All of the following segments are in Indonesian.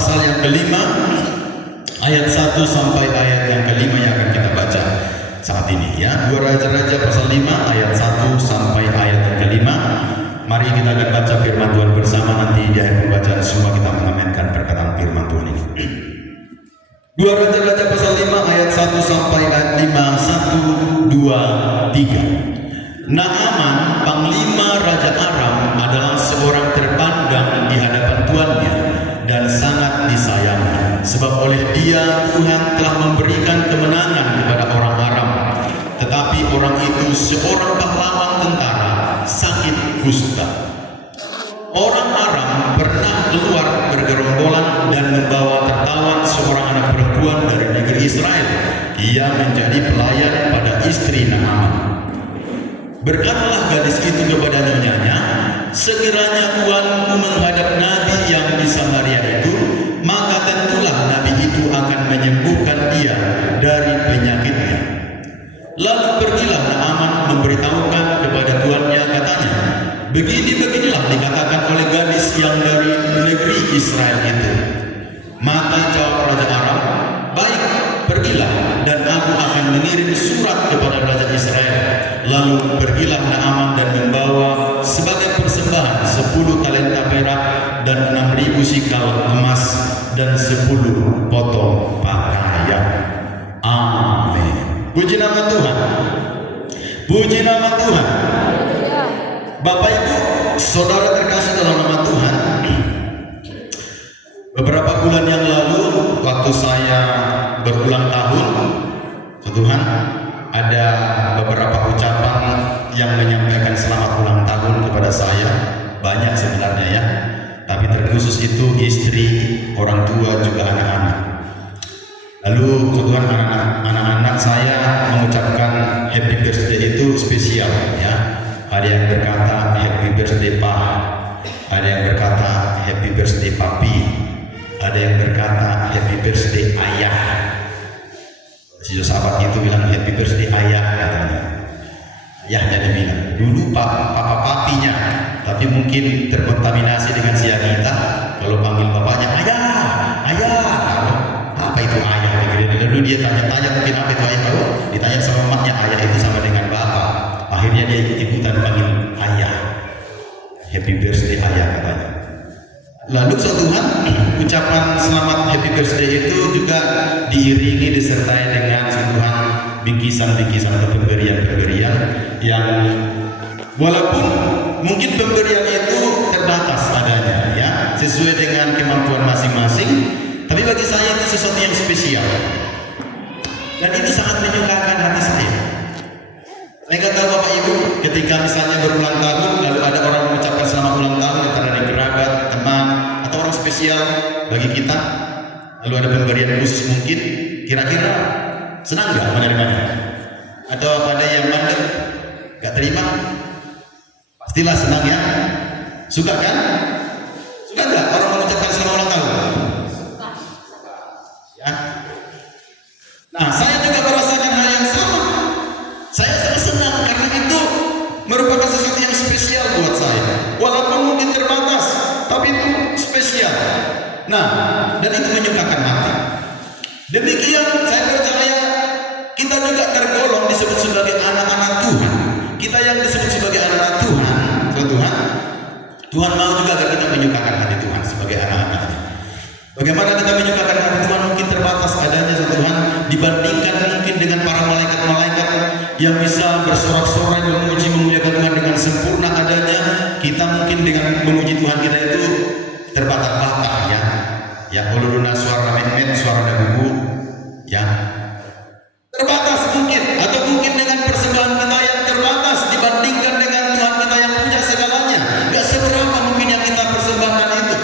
pasal yang kelima, ayat 1 sampai ayat yang kelima yang akan kita baca saat ini ya. 2 Raja-Raja pasal 5 ayat 1 sampai ayat yang kelima. Mari kita akan baca firman Tuhan bersama, nanti di akhir pembacaan semua kita mengaminkan perkataan firman Tuhan ini. 2 Raja-Raja pasal 5 ayat 1 sampai ayat 5, 1, 2, 3. Naaman, panglima Raja Aram, adalah seorang terpandang di hadapan tuannya dan sangat disayang, sebab oleh dia Tuhan telah memberikan kemenangan kepada orang Aram. Tetapi orang itu seorang pahlawan tentara, sakit kusta. Orang Aram pernah keluar bergerombolan dan membawa tertawan seorang anak perempuan dari negeri Israel. Ia menjadi pelayan pada istri Naaman. Berkatalah gadis itu kepada nyonyanya, sekiranya tuanku menghadap nabi yang di Samaria itu, maka tentulah nabi itu akan menyembuhkan dia dari penyakitnya. Lalu pergilah Naaman memberitahukan kepada tuannya, katanya, begini-beginilah dikatakan oleh gadis yang dari negeri Israel itu. Maka jawab Raja Aram, baik, pergilah, dan aku akan mengirim surat kepada Raja Israel. Lalu pergilah Naaman dan membawa sebagai persembahan 10 talenta perak dan 6.000 sikal emas dan 10 potong pakaian. Amin. Puji nama Tuhan. Puji nama Tuhan. Bapak Ibu, saudara terkasih dalam nama Tuhan, beberapa bulan yang lalu waktu saya berulang tahun, Tuhan, ada beberapa ucapan yang menyampaikan selamat ulang tahun kepada saya. Banyak sebenarnya ya, tapi terkhusus itu istri, orang tua, juga anak-anak. Lalu Tuhan, anak-anak saya mengucapkan happy birthday itu spesial ya. Ada yang berkata happy birthday Pak, ada yang berkata happy birthday Papi, ada yang berkata happy birthday Ayah. Si sahabat itu bilang happy birthday Ayah, katanya. Ayahnya dibilang dulu papa papinya, tapi mungkin terkontaminasi dengan sianida. Kalau panggil bapaknya ayah, ayah, apa itu ayah? Lalu dia tanya-tanya mungkin apa itu ayah, tahu? Ditanya sama emaknya, ayah itu sama dengan bapak. Akhirnya dia ikut-ikutan panggil ayah. Happy birthday ayah, katanya. Lalu suatu Tuhan, ucapan selamat happy birthday itu juga diiringi, disertai dengan Tuhan bingkisan-bingkisan atau pemberian-pemberian yang walaupun mungkin pemberian itu terbatas adanya ya, sesuai dengan kemampuan masing-masing, tapi bagi saya itu sesuatu yang spesial dan itu sangat menyukakan hati saya. Saya nggak tahu Bapak Ibu, ketika misalnya berulang tahun lalu ada orang mengucapkan selamat ulang tahun antara dari kerabat, teman, atau orang spesial bagi kita, lalu ada pemberian khusus mungkin, kira-kira senang nggak menerimanya? Atau ada yang mandek, nggak terima? Pastilah senang ya. Suka kan? Suka nggak orang mengucapkan selamat ulang tahun? Ya. Nah, saya juga merasakan hal yang sama. Saya sangat senang karena itu merupakan sesuatu yang spesial buat saya. Walaupun mungkin terbatas, tapi itu spesial. Nah, dan itu menyukakan hati. Demikian saya percaya kita juga tergolong disebut sebagai anak-anak Tuhan. Kita yang disebut sebagai anak-anak Tuhan, Tuhan mau juga agar kita menyukakan hati Tuhan sebagai anak-anaknya. Bagaimana kita menyukakan hati Tuhan? Mungkin terbatas adanya Tuhan dibandingkan mungkin dengan para malaikat-malaikat yang bisa bersorak-sorai memuji memuliakan Tuhan dengan sempurna adanya. Kita mungkin dengan memuji Tuhan kita itu terbatas-batas ya. Ya, ululuna suara met-met, suara dagugu ya. Terbatas mungkin, atau mungkin dengan persembahan kita yang terbatas dibandingkan dengan Tuhan kita yang punya segalanya. Gak seberapa mungkin yang kita persembahkan itu.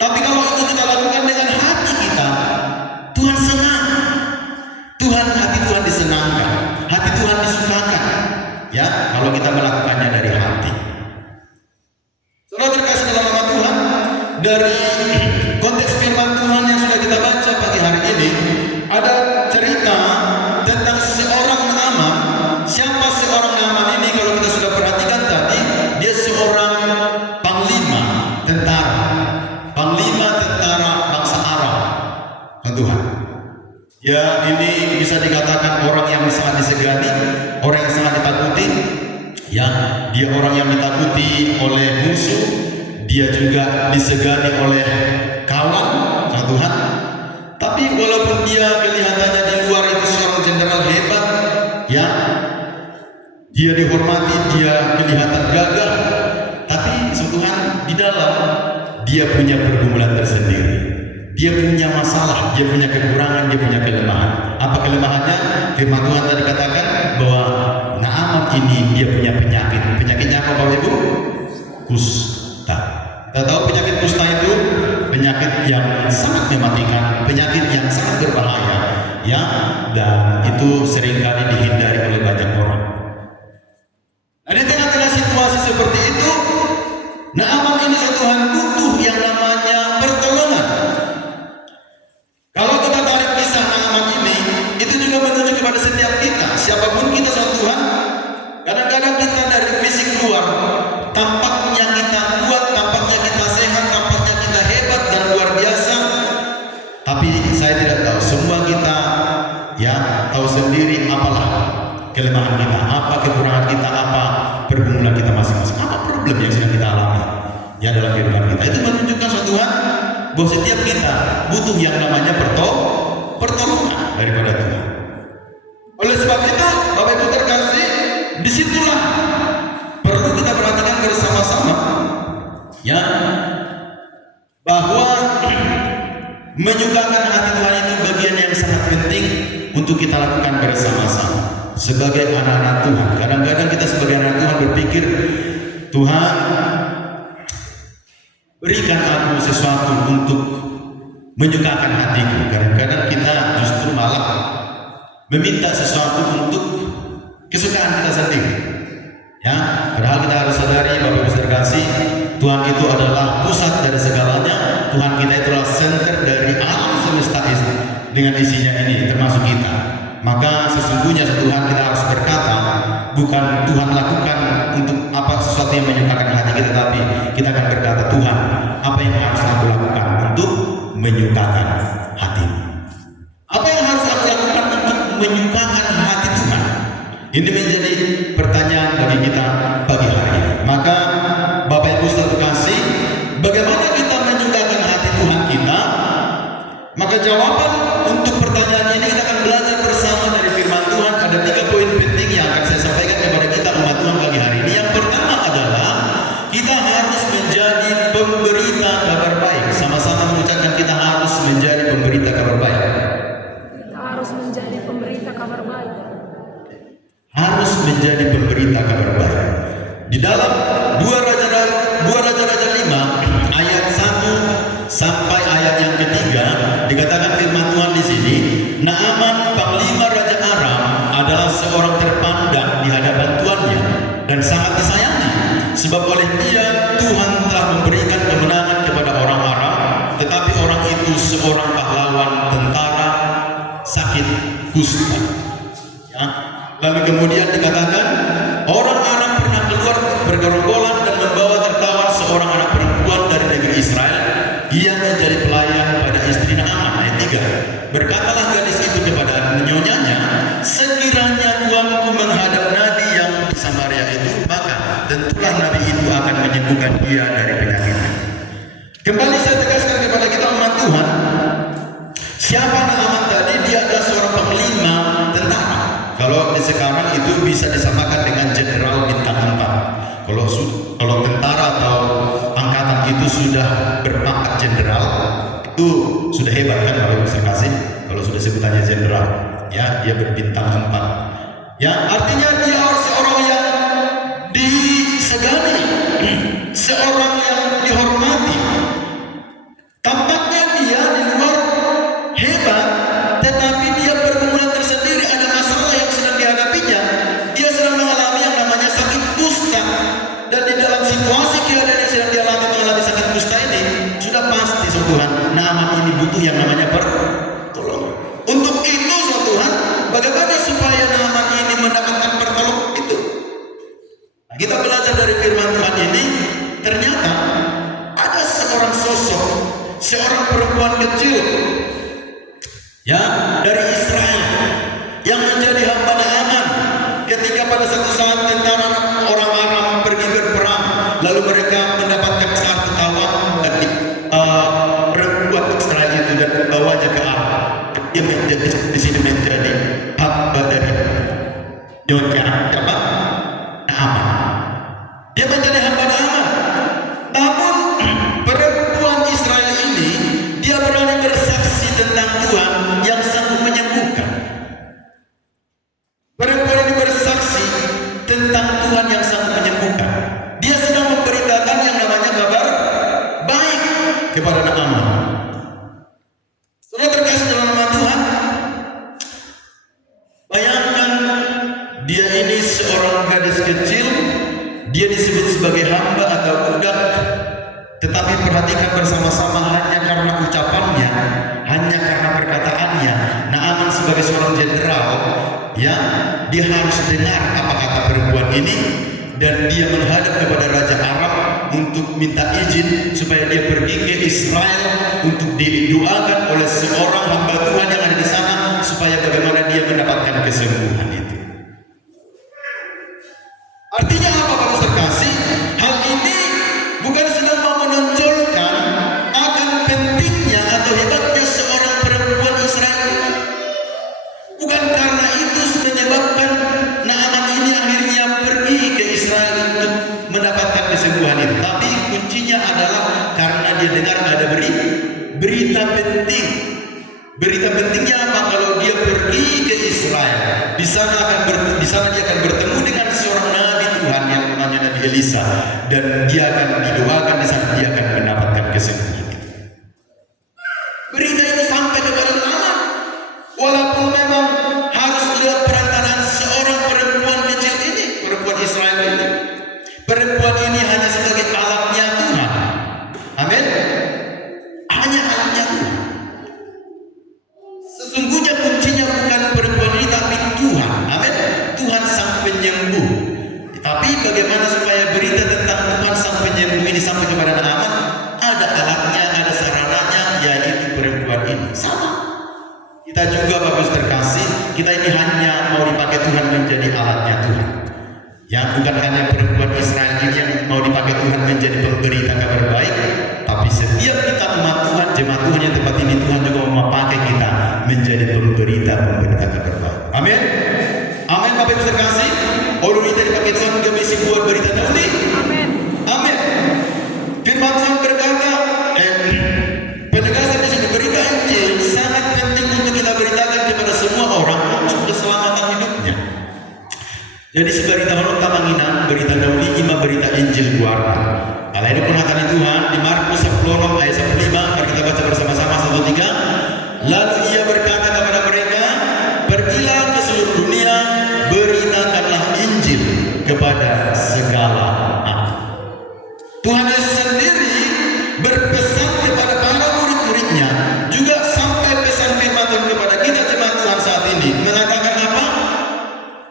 Tapi kalau itu kita lakukan dengan hati kita, Tuhan senang. Hati Tuhan disenangkan, hati Tuhan disukakan. Ya, kalau kita melakukannya dari hati. Saudara terkasih dalam nama Tuhan, dari konteks firman Tuhan yang sudah kita baca pagi hari ini, ada cerita Ya, ini bisa dikatakan orang yang sangat disegani, orang yang sangat ditakuti. Ya, dia orang yang ditakuti oleh musuh, dia juga disegani oleh kawan, sama Tuhan. Tapi walaupun dia kelihatannya di luar itu seorang jenderal hebat, ya, dia dihormati, dia kelihatan gagah, tapi sama Tuhan di dalam dia punya pergumulan tersendiri. Dia punya masalah, dia punya kekurangan, dia punya kelemahan. Apa kelemahannya? Firman Tuhan tadi katakan bahwa Naaman ini dia punya penyakit. Penyakitnya apa Bapak Ibu? Kusta. Kita tahu penyakit kusta itu penyakit yang sangat mematikan, penyakit yang sangat berbahaya, ya, dan itu seringkali dihindari oleh banyak orang. Nah, di tengah-tengah situasi seperti itu, Naaman ini Tuhan butuh yang namanya pertolongan. Kalau kita tarik kisah Naaman ini, itu juga menuju kepada setiap kita, siapapun kita sama Tuhan. Kadang-kadang kita dari fisik luar, tampaknya kita kuat, tampaknya kita sehat, tampaknya kita hebat dan luar biasa. Tapi saya tidak tahu, semua kita ya tahu sendiri apalah kelemahan kita, apa kekurangan kita, apa pergumulan kita masing-masing, apa problem yang sedang kita alami. Ya, dalam kehidupan kita itu menunjukkan suatu Tuhan bahwa setiap kita butuh yang namanya pertolongan daripada Tuhan. Oleh sebab itu, Bapak Ibu terkasih, disitulah perlu kita perhatikan bersama-sama, ya, bahwa menyukakan hati Tuhan itu bagian yang sangat penting untuk kita lakukan bersama-sama sebagai anak-anak Tuhan. Kadang-kadang kita sebagai anak Tuhan berpikir, Tuhan, berikan aku sesuatu untuk menyukakan hatiku. Kadang-kadang kita justru malah meminta sesuatu untuk kesukaan kita sendiri. Ya, padahal kita harus sadari Bapak Ibu terkasih, Tuhan itu adalah pusat dari segalanya. Tuhan kita itulah center dari alam semesta ini dengan isinya ini, termasuk kita. Maka sesungguhnya Tuhan kita harus berkata, bukan Tuhan lakukan untuk apa sesuatu yang menyukakan hati kita, tapi kita akan berkata, Tuhan, apa yang harus aku lakukan untuk menyukakan hatimu? Apa yang harus aku lakukan untuk menyukakan hati Tuhan? Ini menjadi pertanyaan bagi kita pagi hari ini. Maka Bapak Ibu terkasih, bagaimana kita menyukakan hati Tuhan kita? Maka jawaban untuk pertanyaan ini kita akan belajar bersama dari firman Tuhan. Ada 3 poin penting yang akan saya sampaikan kepada kita umat Tuhan pagi hari ini. Yang pertama adalah kita harus menjadi pemberita kabar baik. Sama-sama mengucapkan kita harus menjadi pemberita kabar baik. Kita harus menjadi pemberita kabar baik. Harus menjadi pemberita kabar baik. Di dalam 2 Raja-Raja 5 ayat 1 sampai ayat yang ketiga dikatakan firman Tuhan di sini, Naaman panglima Raja Aram adalah seorang terpandang di hadapan tuannya dan sangat disayangi, sebab oleh dia Tuhan telah memberikan kemenangan kepada orang Aram, tetapi orang itu seorang pahlawan tentara sakit kusta. Ya. Lalu kemudian dikatakan orang Aram pernah keluar bergerombolan dan membawa tertawan seorang anak perempuan dari negeri Israel. Ia menjadi pelayan pada istri Naaman. Ayat 3. Berkatalah gadis itu kepada nyonyanya, sekiranya tuanku menghadap nabi yang di Samaria itu, maka tentulah nabi itu akan menyembuhkan dia dari penyakitnya. Kembali saya tegaskan kepada kita umat Tuhan, siapa Naaman tadi? Dia adalah seorang panglima tentara. Kalau di sekarang itu bisa disamakan dengan jenderal bintang 4. Kalau tentara atau angkatan itu sudah berpangkat jenderal, itu sudah hebat kan Bapak Ibu sekasih. Kalau sudah sebutannya jenderal, ya dia berbintang 4. Ya, artinya dia seorang yang disegani, seorang yang dihormati. Tampaknya dia di luar hebat, tetapi dia bergumulan tersendiri, ada masalah yang sedang dihadapinya. Dia sedang mengalami yang namanya sakit kusta, dan di dalam situasi keadaan yang sedang dialami mengalami sakit kusta ini, sudah pasti Tuhan, Naaman ini butuh yang namanya pertolongan. Untuk itu Tuhan, bagaimana supaya Naaman ini mendapatkan pertolongan itu? Nah, kita belajar dari firman Tuhan ini, ternyata ada seorang sosok, seorang perempuan kecil, ya, dari Dia berani bersaksi tentang Tuhan yang sanggup menyembuhkan. Perempuan ini bersaksi tentang Tuhan yang sanggup menyembuhkan. Dia sedang memberitakan yang namanya kabar baik kepada Naaman. Saudara terkasih dalam nama Tuhan, bayangkan dia ini seorang gadis kecil, dia disebut sebagai hamba atau budak, tetapi perhatikan bersama-sama hanya karena ucapannya, hanya karena perkataannya, Naaman sebagai seorang jenderal, ya, dia harus dengar apa kata perempuan ini, dan dia menghadap kepada Raja Arab untuk minta izin supaya dia pergi ke Israel untuk didoakan oleh seorang hamba Tuhan yang ada di sana supaya bagaimana dia mendapatkan kesembuhan itu. Artinya apa, Bapak terkasih? Hal ini bukan sedang mau menonjolkan akan pentingnya atau hebatnya seorang perempuan Israel. Bukan karena itu menyebabkan Naaman ini akhirnya pergi ke Israel untuk mendapatkan kesembuhan itu. Tapi kuncinya adalah karena dia dengar ada berita penting. Berita pentingnya apa? Kalau dia pergi ke Israel, di sana dia akan bertemu dengan seorang nabi Tuhan yang namanya Nabi Elisa, dan dia akan didoakan di sana, dia akan mendapatkan kesembuhan itu. Berita itu sampai kepada Naaman, walaupun memang harus lewat perantaraan seorang perempuan kecil ini, perempuan Israel ini. Perempuan ini hanya sebagai alatnya Tuhan. Amin. Hanya alatnya Tuhan. Sesungguhnya kuncinya bukan perempuan ini, tapi Tuhan. Amin. Tuhan sang penyembuh. Tapi bagaimana supaya berita tentang Tuhan sang penyembuh ini sampai kepada Naaman? Ada alatnya, ada sarananya, yaitu perempuan ini. Sama. Kita juga, Bapak terkasih, kita ini hanya mau dipakai Tuhan menjadi alatnya Tuhan. Ya, bukan hanya perempuan Israel ini yang mau dipakai Tuhan menjadi pemberita kabar baik, tapi setiap kita umat Tuhan, jemaat Tuhan yang tempat ini, Tuhan juga mau memakai kita menjadi pemberita kabar baik. Amin. Amin, Bapak Ibu terkasih. Oleh kita dipakai Tuhan juga misi buat berita nanti. Amin. Amin. Firman Tuhan berkata, penegasan di sini, berita Injil sangat penting untuk kita beritakan kepada semua orang untuk keselamatan hidupnya. Jadi seberitahulah tamanginan berita nauli ima berita Injil guarna. Kalau ini pun akan Tuhan di Markus 10 ayat 15, mari kita baca bersama-sama 1-3. Lalu ia berkata kepada mereka, pergilah ke seluruh dunia, beritakanlah Injil kepada segala makhluk. Tuhan Yesus sendiri berpesan kepada para murid-muridnya, juga sampai pesan firman Tuhan kepada kita jemaat Tuhan saat ini, mengatakan apa?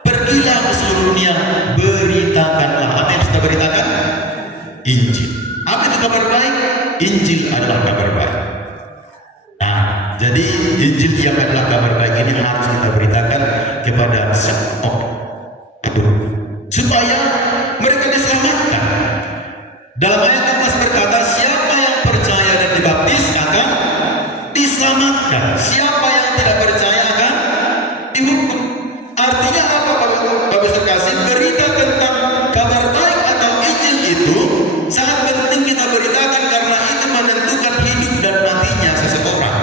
Pergilah ke seluruh dunia, beritakanlah. Apa yang sudah beritakan? Injil. Apa itu kabar baik? Injil adalah kabar baik. Nah, jadi Injil yang adalah kabar baik ini harus kita beritakan kepada semua orang, supaya mereka diselamatkan. Dalam ayat 16 berkata, siapa yang percaya dan dibaptis akan diselamatkan. Siapa yang tidak percaya akan dihukum. Artinya apa, Bapak terkasih? Berita tentang kabar baik atau Injil itu sangat penting kita beritakan karena itu menentukan hidup dan matinya seseorang.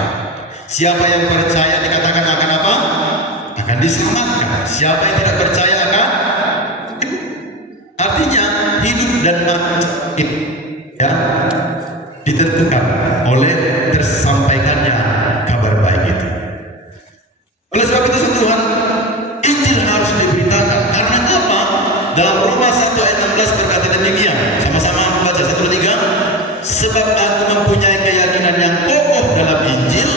Siapa yang percaya dikatakan akan apa? Akan diselamatkan. Siapa yang tidak percaya akan artinya hidup dan mati ya ditentukan oleh tersampaikannya kabar baik itu. Oleh sebab itu Tuhan, Injil harus diberitakan. Karena apa? Dalam Roma 1 ayat 16 berkata demikian. Sama-sama baca 1-3. Sebab aku mempunyai keyakinan yang kokoh dalam Injil,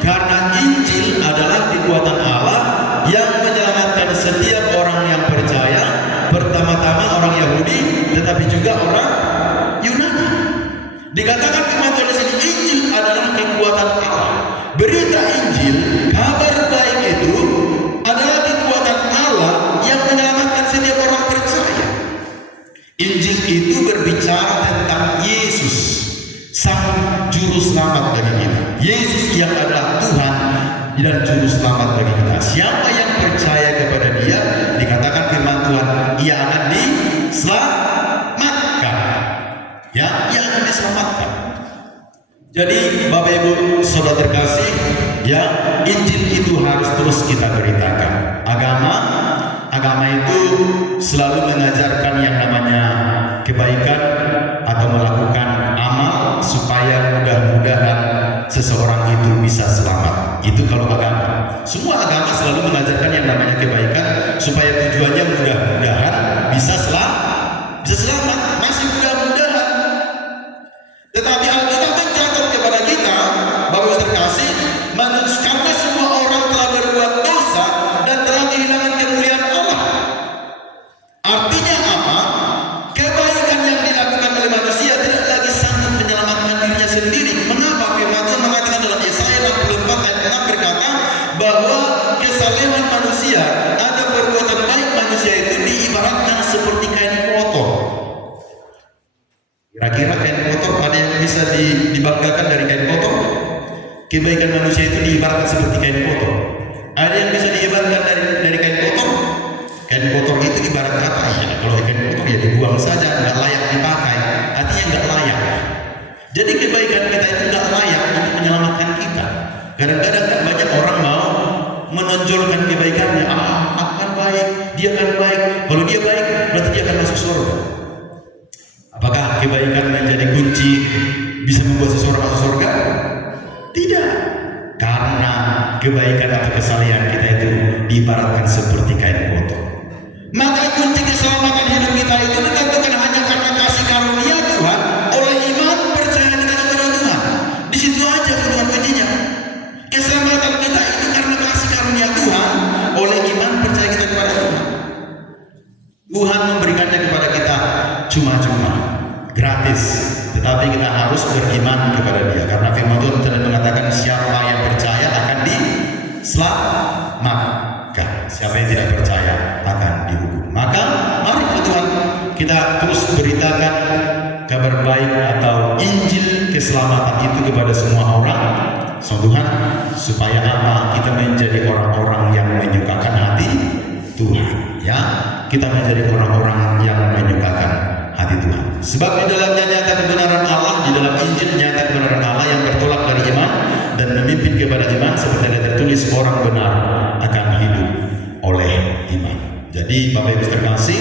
karena Injil adalah kekuatan Allah yang menyelamatkan setiap orang yang percaya, pertama-tama orang Yahudi, tetapi juga orang Yunani. Dikatakan firman Tuhan di sini, Injil adalah kekuatan Allah. Berita Injil, kabar baik itu adalah kekuatan Allah yang menyelamatkan setiap orang percaya. Injil itu berbicara tentang Yesus, sang juru selamat bagi kita. Yesus yang adalah Tuhan dan juru selamat bagi kita. Siapa yang percaya kepada Dia, dikatakan firman Tuhan, ia akan diselamatkan. Ya, ia akan diselamatkan. Jadi Bapak Ibu saudara terkasih, ya, Injil itu harus terus kita beritakan. Agama itu selalu mengajarkan yang namanya kebaikan atau melakukan amal supaya mudah-mudahan seseorang itu bisa selamat. Itu kalau agama. Semua agama selalu mengajarkan yang namanya kebaikan supaya tujuannya mudah-mudahan bisa selamat. Masih mudah-mudahan. Tetapi Alkitab mencatat kepada kita, Bapak Ibu terkasih, karena semua orang telah berbuat dosa dan telah kehilangan kemuliaan Allah. Artinya apa? Kebaikan yang dilakukan oleh manusia tidak lagi sanggup menyelamatkan dirinya sendiri. Mengapa? Firman Tuhan mengatakan dalam Yesaya 64 ayat 6 berkata bahwa kesalehan manusia atau perbuatan baik manusia itu diibaratkan seperti kain kotor. Kira-kira kain kotor ada yang bisa dibanggakan dari kain kotor? Kebaikan manusia itu diibaratkan seperti kain kotor. Ada yang bisa diibaratkan dari kain kotor? Kain kotor itu ibarat apa ya? Kalau kain kotor ya dibuang saja, nggak layak dipakai. Artinya nggak layak. Jadi kebaikan kita itu nggak layak untuk menyelamatkan kita. Kadang-kadang kan banyak orang mau menonjolkan kebaikannya. Aku kan baik, dia kan baik. Kalau dia baik, berarti dia akan masuk surga. Apakah kebaikan menjadi kunci bisa membuat seseorang masuk surga? Tidak. Karena kebaikan atau kesalehan kita itu diibaratkan seperti kain kotor. Maka kunci keselamatan hidup kita itu ditentukan hanya karena kasih karunia Tuhan oleh iman percaya kita kepada Tuhan. Di situ aja hubungan kuncinya. Keselamatan kita itu karena kasih karunia Tuhan oleh iman percaya kita kepada Tuhan. Tuhan memberikannya kepada kita cuma-cuma, gratis. Tetapi kita harus beriman kepada Dia, karena firman Tuhan telah mengatakan siapa yang percaya akan diselamatkan, siapa yang tidak percaya akan dihukum. Maka mari Tuhan kita terus beritakan kabar baik atau Injil keselamatan itu kepada semua orang. Tuhan, supaya apa? Kita menjadi orang-orang yang menyukakan hati Tuhan, ya. Kita menjadi orang-orang yang menyukakan hati Tuhan. Sebab di dalamnya nyata kebenaran Allah, di dalam Injil nyata kebenaran Allah yang bertolak dari iman dan memimpin kepada iman, seperti yang tertulis orang benar akan hidup oleh iman. Jadi Bapak Ibu terkasih,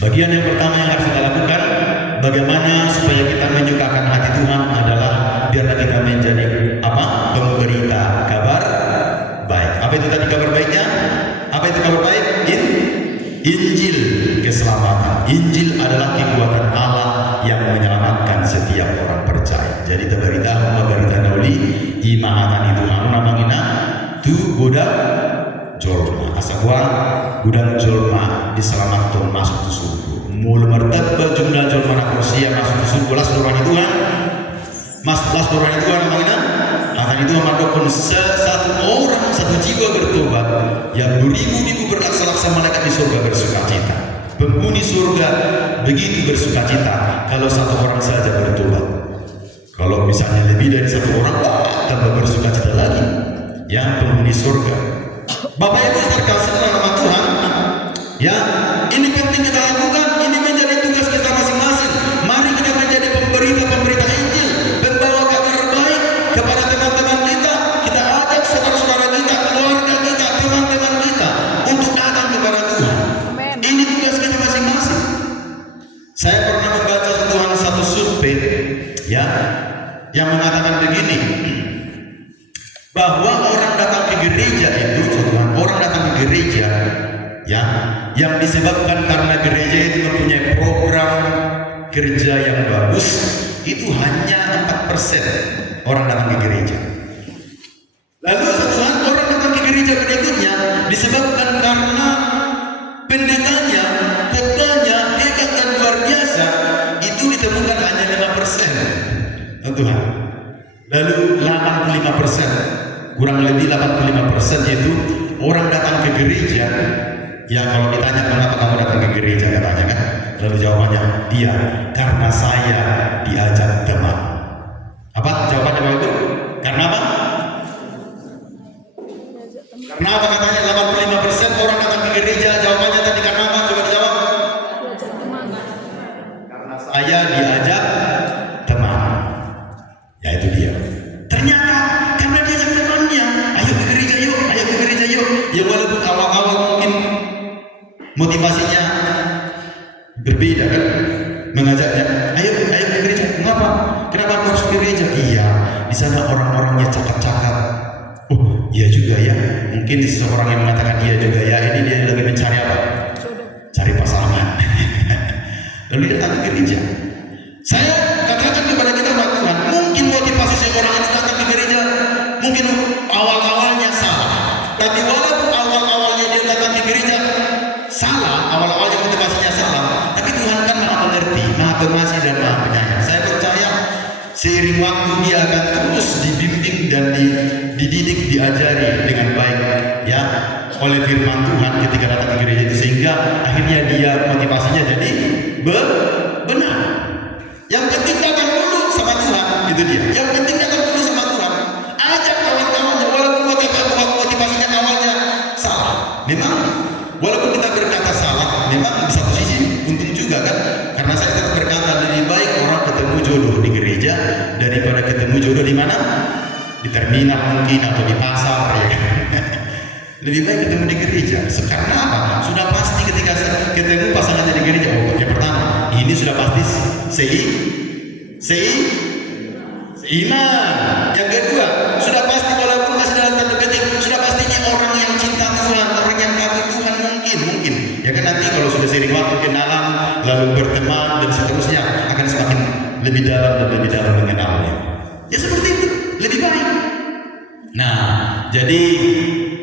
bagian yang pertama yang harus kita lakukan, bagaimana supaya kita menyukakan hati Tuhan adalah biarlah kita menjadi apa? Pemberita kabar baik. Apa itu tadi kabar baiknya? Apa itu kabar baik? Injil keselamatan. Injil adalah kekuatan Allah yang menyelamatkan setiap orang percaya. Jadi berita nauli imahatan itu anu namanya tu gudang jolma. Asa gua gudang jolma diselamatkan masuk ke surga. Mul mertabal jumlah jolma na kursia masuk ke surga las nurani Tuhan. Mas las nurani Tuhan namanya. Akan itu amadokun satu orang, satu jiwa bertobat, yang beribu-ribu berlaksa-laksa malaikat di surga bersukacita. Penghuni surga begitu bersukacita kalau satu orang saja bertobat. Kalau misalnya lebih dari satu orang, tambah bersukacita lagi. Yang penghuni surga. Bapak Ibu terkasih dalam nama Tuhan, ya, ini penting kita lakukan. Ini menjadi tugas kita masing-masing. Mari kita menjadi pemberita Injil, pembawa kabar baik kepada teman-teman kita. Kita ajak saudara-saudara kita, keluarga kita, teman-teman kita untuk datang kepada Tuhan. Ini tugas kita masing-masing. Saya pernah membaca Tuhan satu survei, ya, yang mengatakan begini, bahwa orang datang ke gereja itu, orang datang ke gereja, ya, yang disebabkan karena gereja itu mempunyai program kerja yang bagus, itu hanya 4% orang datang ke gereja. Lalu Tuhan, orang datang ke gereja berikutnya disebabkan karena pendetanya, khotbahnya hebat dan luar biasa, itu ditemukan hanya 5%. Tuhan. Lalu 85%, kurang lebih 85% yaitu orang datang ke gereja. Ya, kalau ditanya kenapa kamu datang ke gereja, katanya kan, lalu jawabannya, iya, karena saya diajak teman. Apa jawabannya Bapak Ibu? Karena apa? Karena apa katanya 85% orang datang ke gereja? Jawabannya tadi karena apa? Coba dijawab. Karena saya diajak teman. Ya itu dia. Ternyata motivasinya berbeda kan, mengajaknya, ayo ke gereja. Kenapa aku harus ke gereja? Iya, di sana orang-orangnya cakap-cakap. Oh iya juga ya, mungkin seseorang yang mengatakan iya juga ya, ini dia lagi mencari apa? Cari pasangan. Lalu dia datang ke gereja. Saya katakan kepada kita Tuhan, mungkin motivasi seorang itu datang ke gereja mungkin awal-awalnya salah, tapi walaupun awal-awalnya dia datang ke gereja salah, awal-awalnya motivasinya salah, tapi Tuhan kan maha mengerti, maha pengasih dan maha penyayang. Saya percaya seiring waktu dia akan terus dibimbing dan dididik, diajari dengan baik ya oleh firman Tuhan ketika datang ke gereja itu, sehingga akhirnya dia motivasinya jadi benar. Yang penting datang dulu sama Tuhan, itu dia. Yang penting datang dulu sama Tuhan. Ajak kawan-kawannya, walaupun motivasinya awalnya salah. Memang walaupun kita berkata salah, memang di satu sisi untung juga kan, karena saya tetap berkata lebih baik orang ketemu jodoh di gereja daripada ketemu jodoh di mana? Di terminal mungkin atau di pasar ya. Lebih baik ketemu di gereja. Karena apa? Sudah pasti ketika ketemu pasangannya di gereja, oh yang pertama ini sudah pasti seiman. Yang kedua sudah pasti walaupun masih dalam tanda petik, sudah pasti ini orang yang cinta Tuhan, orang yang takut Tuhan, mungkin ya kan. Nanti kalau sudah sering waktu kenalan lalu berteman dan seterusnya akan semakin lebih dalam mengenalnya. Ya seperti itu lebih baik. Nah, jadi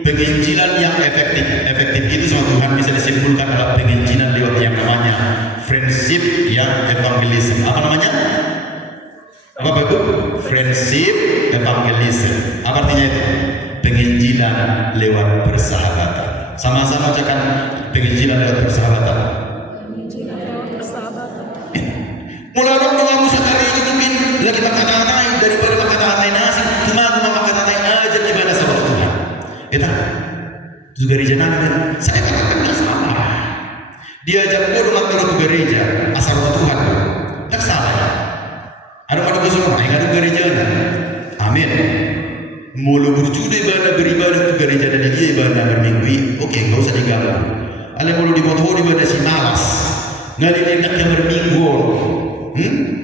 penginjilan yang efektif itu sama Tuhan bisa disimpulkan adalah penginjilan lewat yang namanya friendship yang evangelism. Apa namanya? Apa itu? Friendship evangelism. Apa artinya itu? Penginjilan lewat persahabatan. Sama-sama ucapkan penginjilan lewat persahabatan. Penginjilan lewat persahabatan. Mulai dengan Musa kali ini mungkin lagi makan tanai daripada makan tanai nasi, cuma makan tanai aja ibadah sama Tuhan. Kita juga gereja nanti. Saya katakan nggak salah. Diajak bodoh makan ke gereja asal Tuhan. Nggak salah. Ada kesuruhan, ada gereja. Amin. Mulu berjudi beribadah ke gereja dan dia ibadah berminggu. Oke, nggak usah diganggu. Ada mulu dibotoh ibadah si malas. Nggak dilenak yang berminggu.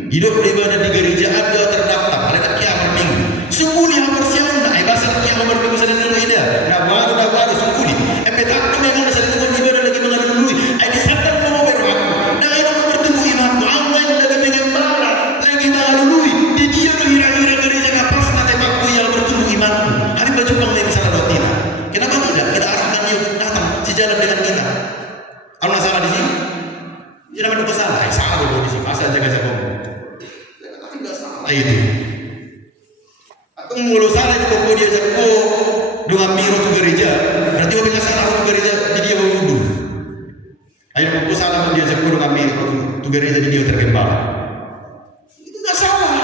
Hidup ibadah di gereja ada terdaftar. Ada kiam berminggu. Sungguh yang persiapan. Bahasa kiam berminggu sedang dulu ida. Nah baru sungguh ni. Tak memang sedang dulu ibadah lagi mengalami. Ada sadar mau berhak. Dan ada bertemu imam. Amal lagi mengembara. Lagi mengalami. Di dia mengira-ngira gereja kapas nanti waktu yang bertemu imam. Hari baju bang salah rotina. Kenapa tidak? Kita arahkan dia untuk datang sejalan dengan kita. Apa masalah di sini? Tidak ada masalah. Salah dulu di sini. Masa jaga-jaga. Tapi tidak salah itu. Aku mulu salah itu kok dia jago dengan miro ke gereja. Berarti orang yang salah ke gereja jadi dia wudhu. Ayo aku salah dia jago dengan miro ke gereja jadi dia tergembala. Itu tidak salah.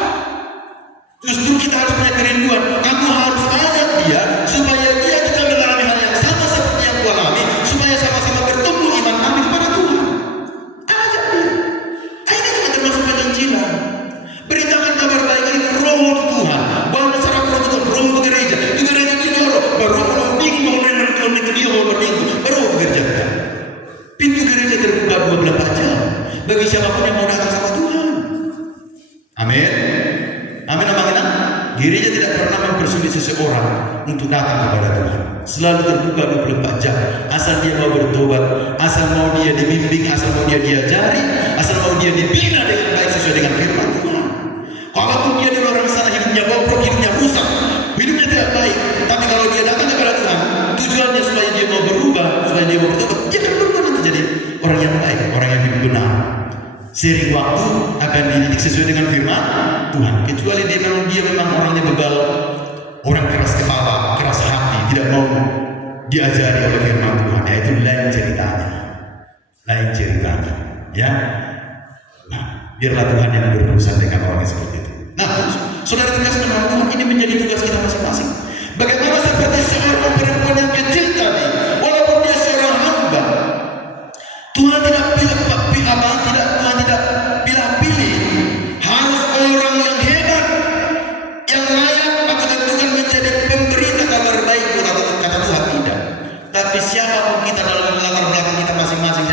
Justru kita harus punya kerinduan. Aku harus ajak dia supaya dia juga mengalami hal yang sama seperti yang aku alami, supaya sama-sama bertumbuh iman kami kepada Tuhan. Ajak dia. Ini juga termasuk penginjilan. Beritakan kabar baik ini roh Tuhan. Bahwa secara roh ke gereja. Di gereja ini baru bingung mau dia mau berminggu. Baru ke gereja. Pintu gereja terbuka 24 jam bagi siapapun yang mau datang sama Tuhan. Amin. Amin. Gereja tidak pernah mempersulit seseorang untuk datang kepada Tuhan. Selalu terbuka 24 jam. Asal dia mau bertobat, asal mau dia dibimbing, asal mau dia diajari, asal mau dia dibina dengan baik sesuai dengan firman Tuhan. Walaupun dia di luar sana hidupnya bobrok, hidupnya rusak, hidupnya tidak baik, tapi kalau dia datang kepada Tuhan, tujuannya supaya dia mau berubah, supaya dia mau bertobat, dia akan berubah nanti jadi orang yang baik, orang yang hidup benar. Seiring waktu akan dididik sesuai dengan firman Tuhan. Kecuali dia memang orangnya bebal, orang keras kepala, keras hati, tidak mau diajari oleh firman Tuhan. Ya itu lain ceritanya. Ya, nah, biarlah Tuhan yang berurusan dengan orang yang seperti itu. Nah, saudara tegas dengan Tuhan, ini menjadi tugas kita masing-masing. Bagaimana seperti seorang perempuan yang kecil tadi, walaupun dia seorang hamba, Tuhan tidak pilih harus orang yang hebat, yang layak atau tentukan menjadi pemberita kabar baik kata Tuhan, tidak. Tapi siapapun kita dalam latar belakang kita masing-masing,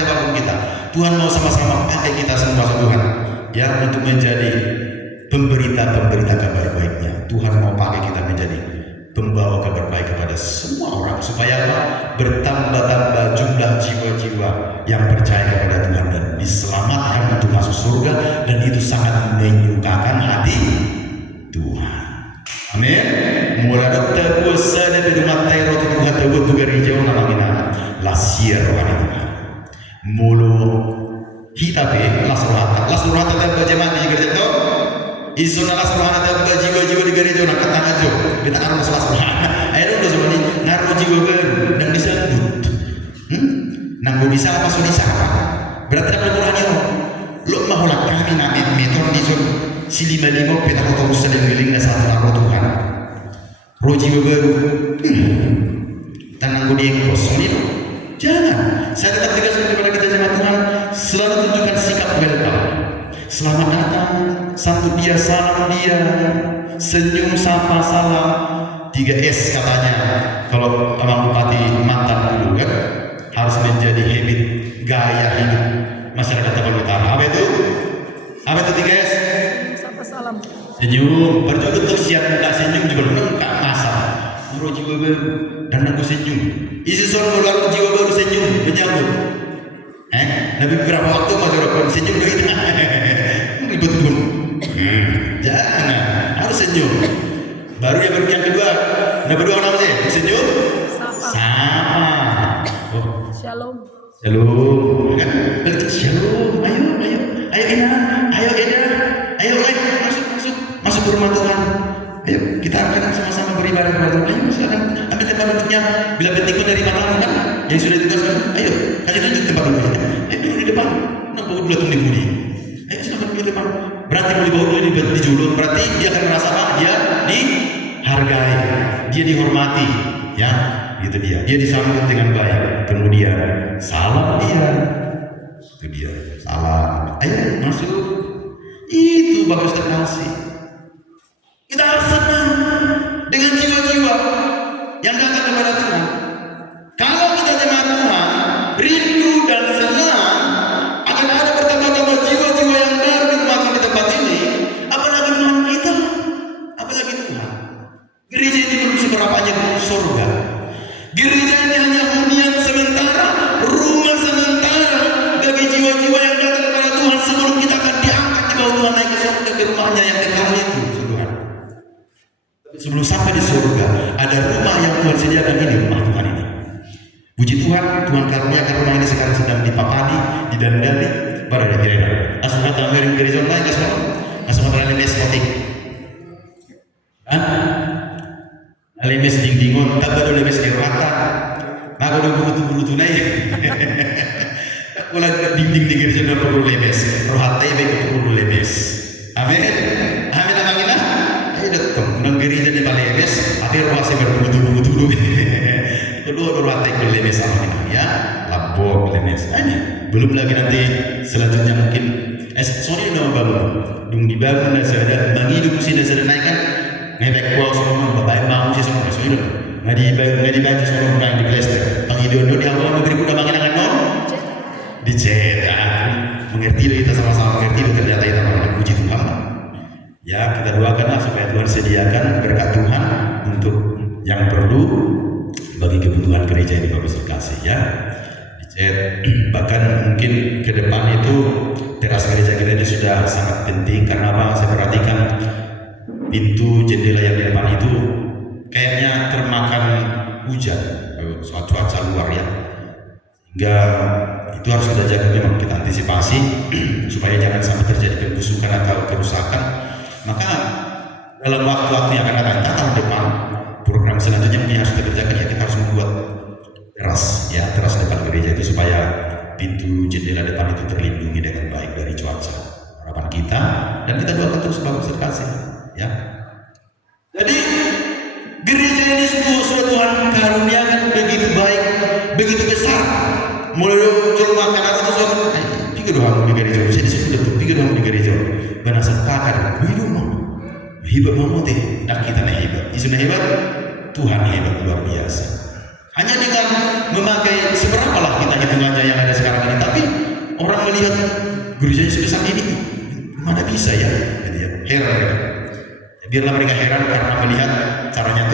untuk menjadi pemberita-pemberita kabar baiknya. Tuhan mau pakai kita menjadi pembawa kabar baik kepada semua orang, supaya apa? Bertambah-tambah jumlah jiwa-jiwa yang percaya kepada Tuhan dan diselamatkan untuk masuk surga, dan itu sangat menyukakan hati Tuhan. Amin. Mulai terbuat sadar di rumah Tairo Tuhan terbuat juga hijau namanya lasia rohani Tuhan. Mulu hitabe lasrohata terbuat jemaat di gereja itu. Isona lasrohana terbuat jiwa-jiwa di gereja nak ketang aja. Kita akan masalah lasrohana. Ayo udah semuanya ngaruh jiwa baru dan disambut. Nanggo bisa apa sudah apa? Berarti nak kurangnya lo mau lakukan kami namin metode di si 55 peta foto rusa dan miliknya satu naruh Tuhan roh jiwa baru tanang gue dia kosong itu jangan. Saya tetap tegaskan kepada kita jemaat Tuhan, selalu tunjukkan sikap welcome, selamat datang, sambut dia, salam dia, senyum, sapa, salam. 3S katanya kalau abang bupati mantan dulu kan harus menjadi habit gaya hidup masyarakat Tapan Utara. Apa itu 3S? Sapa salam. Senyum, berjuang untuk siap muka senyum juga lengkap masalah. Nurut jiwa baru dan aku senyum. Isi soal lalu jiwa baru senyum menyambut. Nabi beberapa waktu masyarakat senyum ke itu. Ribet pun. Jangan, harus senyum. Baru yang kedua, nah berdua nama saya senyum. Sama. Oh. Shalom. Shalom, kan? Berarti shalom. Ayo Ina, ayo Eda, ayo masuk ke rumah Tuhan. Ayo kita akan sama-sama beribadah kepada Tuhan. Ayo silakan ambil tempat duduknya. Bila bertikun dari matamu kan yang sudah ditugaskan, ayo kasih tunjuk tempat duduknya. Ayo duduk di depan. Nampak dulu tunggu di budi. Ayo silakan duduk di depan. Berarti mau dibawa dulu di julur. Berarti dia akan merasa apa? Dia dihargai, dia dihormati, ya. Itu dia disambut dengan baik, kemudian salam dia, itu dia salam, ayo masuk, itu bagus terkasih. Kita harus senang dengan jiwa-jiwa yang datang kepada Tuhan. Kalau kita jemaat Tuhan rindu dan senang akan ada bertambah-tambah jiwa-jiwa yang baru ditemukan di tempat ini, apalagi Tuhan kita, apalagi Tuhan. Gereja ini belum seberapanya surga. Gereja ini hanya hunian sementara, rumah sementara bagi jiwa-jiwa yang datang kepada Tuhan sebelum kita akan diangkat di bawah Tuhan naik ke surga ke rumahnya yang kekal itu, Tuhan. Sebelum sampai di surga, ada rumah yang Tuhan sediakan, ini rumah Tuhan ini. Puji Tuhan, Tuhan karuniakan rumah ini sekarang sedang dipapani, didandani, pada kira-kira. Asal datang dari gereja lain, asal datang dari diskotik. Lemes dingdingon, tak ada lemes kerata, maka udah bulu naik. Aku lagi dinding di gereja dan perlu lemes, rohatai baik perlu lemes. Amin, amin amina. Ayo datang, nang gereja di balai lemes, tapi rohasi berbulu dulu. Kedua rohatai perlu lemes amina, ya, labok lemes. Ini belum lagi nanti selanjutnya mungkin. Sorry nama bangun, dung dibangun dan saya menghidup sini dan naikkan. Ngefek kuau semua, bapak emang sih semua sudah. Nggak dibaca semua orang di kelas. Bang Idono di awal memberi kuda bangin akan non. Dicetak, mengerti kita sama-sama mengerti ternyata kita mengenai puji Tuhan. Ya kita doakanlah supaya Tuhan sediakan berkat Tuhan untuk yang perlu bagi kebutuhan gereja ini bagus dikasih ya. Bahkan mungkin ke depan itu teras gereja kita ini sudah sangat penting karena apa? Saya perhatikan pintu jendela yang di depan itu kayaknya termakan hujan, cuaca luar ya, hingga itu harus kita jaga, memang kita antisipasi supaya jangan sampai terjadi pembusukan atau kerusakan. Maka dalam waktu-waktu yang akan datang, tahun depan program selanjutnya yang harus kita kerjakan ya, kita harus membuat teras depan gereja itu supaya pintu jendela depan itu terlindungi dengan baik dari cuaca. Harapan kita dan kita doakan terus bagus terkasih. Ya, jadi gereja ini sudah Tuhan karuniakan begitu baik, begitu besar. Mulai muncul makanan atau sesuatu, pikir doang di gereja. Saya disebut itu pikir doang di gereja. Benar sertakan, hidup mau, hebat mau teh. Dan kita nih hebat, isunya hebat, Tuhan hebat luar biasa. Hanya dengan memakai seberapa lah kita hitungannya yang ada sekarang ini, tapi orang melihat gerejanya sebesar ini. Gimana bisa ya? Gitu ya. Heran gitu. Ya, biarlah mereka heran karena melihat caranya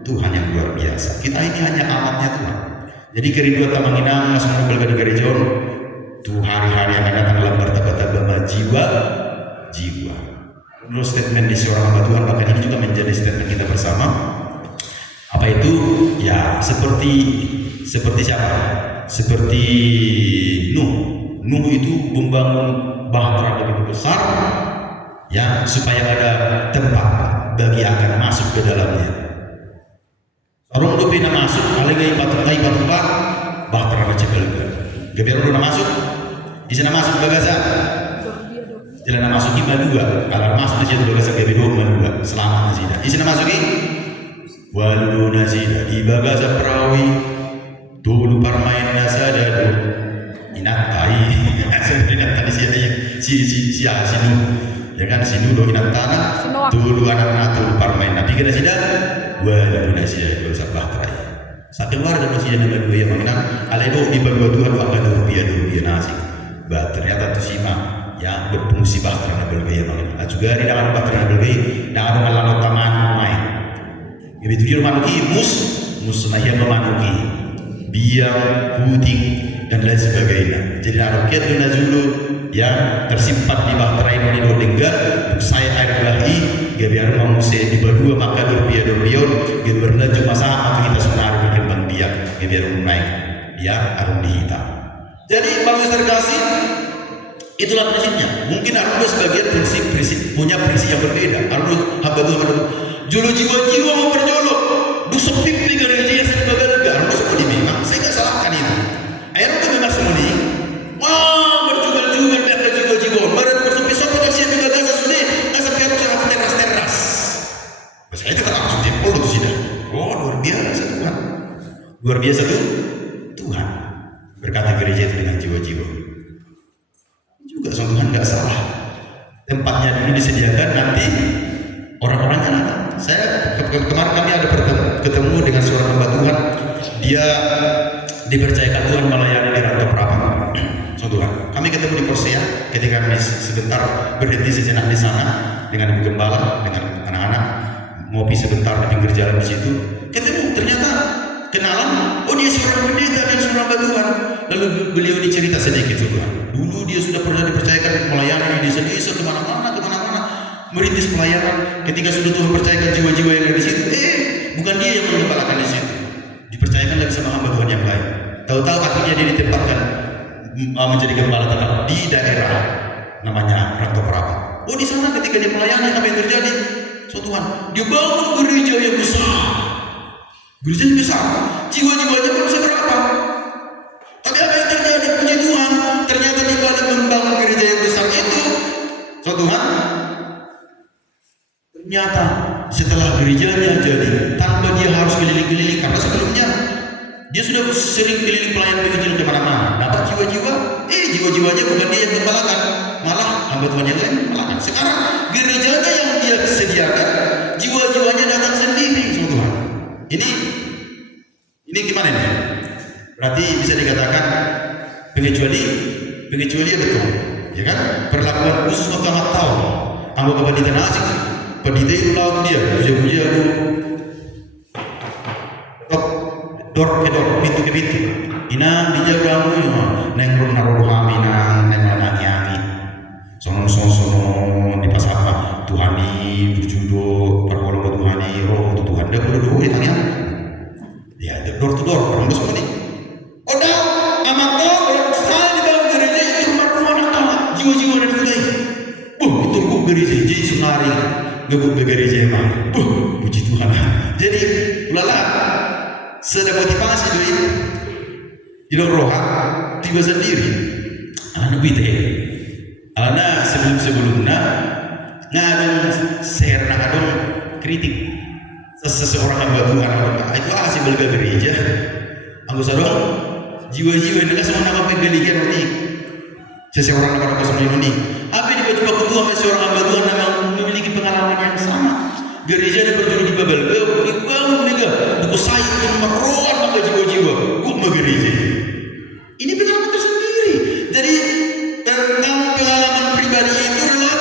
Tuhan yang luar biasa. Kita ini hanya alatnya Tuhan. Jadi kerinduan Tamanginang langsung membelga di gereja tuh hari-hari yang akan datang dalam bertambah-tambah jiwa. Menurut statement di seorang hamba Tuhan, bahkan ini juga menjadi statement kita bersama. Apa itu? Ya seperti siapa? Seperti Nuh itu membangun bahtera begitu besar, ya supaya ada tempat bagi akan masuk ke dalamnya. Orang udah pernah masuk, alega ipat bahtera macam belga. Gebiar udah masuk, di sana masuk bagasa. Jalan masuk iba dua, kalau masuk di situ bagasa gebi dua, selamat nasida. Di sana masuki, walu nasida, iba bagasa perawi, dulu parmain nasadadu, inatai, sebenarnya tadi si Nuh, ya kan si Nuh do inatana, dulu anak dulu parmain, nabi kena sida, walu nasida itu sabah terai. Saking luar dan masih ada dua yang mengenal, aledo iba dua akan rupiah nasi, bah ternyata tu sima. Yang berfungsi bahtera bergaya mengenal. Juga di dalam bahtera bergaya, dalam malam taman main. Begitu dia memanuki mus senaya memanuki biang, puting dan lain sebagainya. Jadi rakyat Nazulu yang tersimpan di bahtera ini denggar, saya air belahi, biar mengusai di berdua maka berbiar berlanjut masa atau kita senar berkembang biak, biar naik dia arum dihitam. Jadi bagus terkasih. Itulah prinsipnya. Mungkin Arunda sebagian prinsip punya prinsip yang berbeda. Arunda hamba Tuhan jolo jiwa mau berjolo. Dusuk pipi gereja sebagai negara. Arunda semua memang. Saya nggak salahkan itu. Arunda memang semua ini. Wah berjual biar jiwa. Baru bersupi-supi tak siap juga gasa sudah. Tak sampai harus sangat teras. Saya tetap langsung jempol itu sudah. Oh luar biasa Tuhan. Luar biasa tuh Tuhan berkata gereja itu dengan jiwa-jiwa. Juga Tuhan nggak salah. Tempatnya dulu disediakan, nanti orang-orang yang datang. Saya kemarin kami ada ketemu dengan seorang hamba Tuhan. Dia dipercayakan Tuhan melayani di Rantau Prapan. Tuhan. Kami ketemu di Persea ketika kami sebentar berhenti sejenak di sana dengan gembala dengan anak-anak ngopi sebentar di pinggir jalan di situ. Ketemu ternyata kenalan. Oh dia seorang pendeta dan seorang hamba Tuhan. Lalu beliau ini cerita sedikit Tuhan. Dulu dia sudah pernah dipercayakan melayani di desa-desa kemana-mana, merintis pelayanan. Ketika sudah Tuhan percayakan jiwa-jiwa yang ada di situ, bukan dia yang mengembalakan di situ, dipercayakan lagi sama hamba Tuhan yang lain. Tahu-tahu akhirnya dia ditempatkan menjadi gembala tetap di daerah namanya Rantau Prapan. Oh di sana ketika dia melayani apa yang terjadi? So Tuhan, dia bangun gereja yang besar, jiwa-jiwanya belum seberapa. Tapi apa yang terjadi? Puji Tuhan, ternyata di balik membangun gereja yang besar itu, so Tuhan, ternyata setelah gerejanya jadi, tanpa dia harus keliling-keliling, karena sebelumnya dia sudah sering keliling pelayan penginjilan di mana-mana. Dapat jiwa-jiwanya bukan dia yang gembalakan, malah hamba Tuhan yang lain gembalakan. Sekarang gerejanya yang dia sediakan, jiwa-jiwanya datang sendiri, so Tuhan. Ini gimana nih? Berarti bisa dikatakan pengecualian betul, ya kan? Perlakuan khusus untuk tamat tahun. Anggota pendeta nasi, pendeta itu laut dia, puja-puja aku, dor pintu ke pintu. Inang dijagamu ya, neng naruh kami nang yangi. Sono di pas apa? Tuhani berjudo, perholong Tuhani, roh Tuhan dah kudu ya tanya. Ya, door to door, orang semua nih. Udah, amat orang saya di dalam gereja itu rumah anak jiwa-jiwa dari kita. Itu gua gereja jadi sunari, gua gereja emang. Puji Tuhan. Jadi, ulala, sedang motivasi doi. Hidup roha, tiba sendiri. Anak bite, anak sebelumnya ngadong share, ngadong kritik. Seseorang hamba Tuhan itu asih belga gereja. Anggota dong jiwa-jiwa ini semua nama penggalikan nanti. Seseorang nama kosong ini. Apa yang dibaca ketua seorang hamba Tuhan yang memiliki pengalaman yang sama. Gereja ada berjudi di Babel, dibangun nega. Buku saya itu meroan maka jiwa-jiwa. Kok gereja? Ini pengalaman tersendiri. Jadi tentang pengalaman pribadi itu relatif.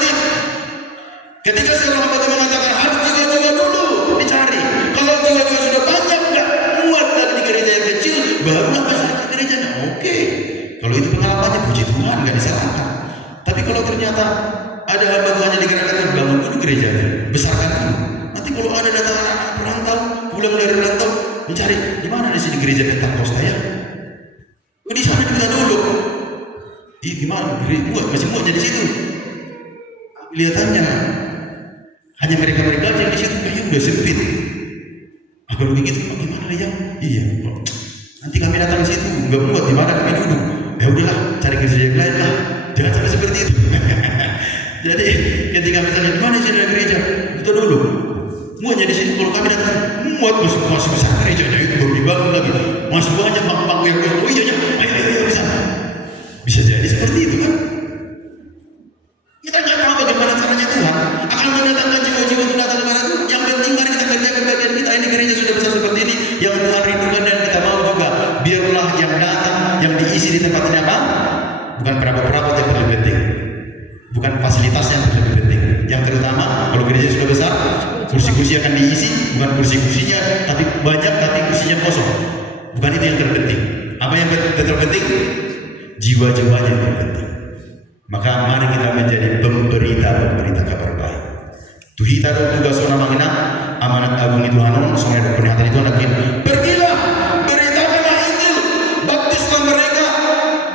puji Tuhan, nggak disalahkan. Tapi kalau ternyata ada hamba Tuhan di gereja itu, bangun dulu gereja, besarkan dulu. Nanti kalau ada datang anak perantau, pulang dari perantau, mencari di mana di sini gereja Pentakosta ya? Oh, di sana kita dulu. Ih, gimana? Masih muat di situ. Kelihatannya hanya mereka aja di situ, kayaknya udah sempit. Kalau begitu gimana ya? Iya, nanti kami datang ke situ nggak muat, di mana kami duduk? Ya udahlah, cari gereja yang lain lah. Jangan sampai seperti itu. Jadi ketika misalnya di mana sih ada gereja, itu dulu. Muatnya di sini kalau kami datang muat masih besar gerejanya itu baru dibangun lagi. Masih banyak bangku yang kosong. Oh iya, ayo bisa. Bisa jadi seperti itu kan? Kita nggak tahu bagaimana caranya Tuhan akan mendatangkan jiwa-jiwa itu datang kepada Tuhan. Yang penting mari kita kerjakan bagian kita. Ini gereja sudah besar seperti ini, yang Tuhan rindukan dan kita mau juga. Biarlah yang datang, yang diisi di tempat ini apa? Bukan perabot-perabot yang terlebih penting, bukan fasilitas yang terlebih penting. Yang terutama kalau gereja sudah besar, kursi-kursi akan diisi, bukan kursi-kursinya tapi banyak, tapi kursinya kosong. Bukan itu yang terpenting. Apa yang terpenting? Jiwa-jiwanya yang terpenting. Maka mari kita menjadi pemberita kabar baik. Tuhita tugas orang mengenal amanat agung itu hanon, soalnya ada pernyataan itu anak ini. Pergilah, beritakanlah Injil, baptislah mereka,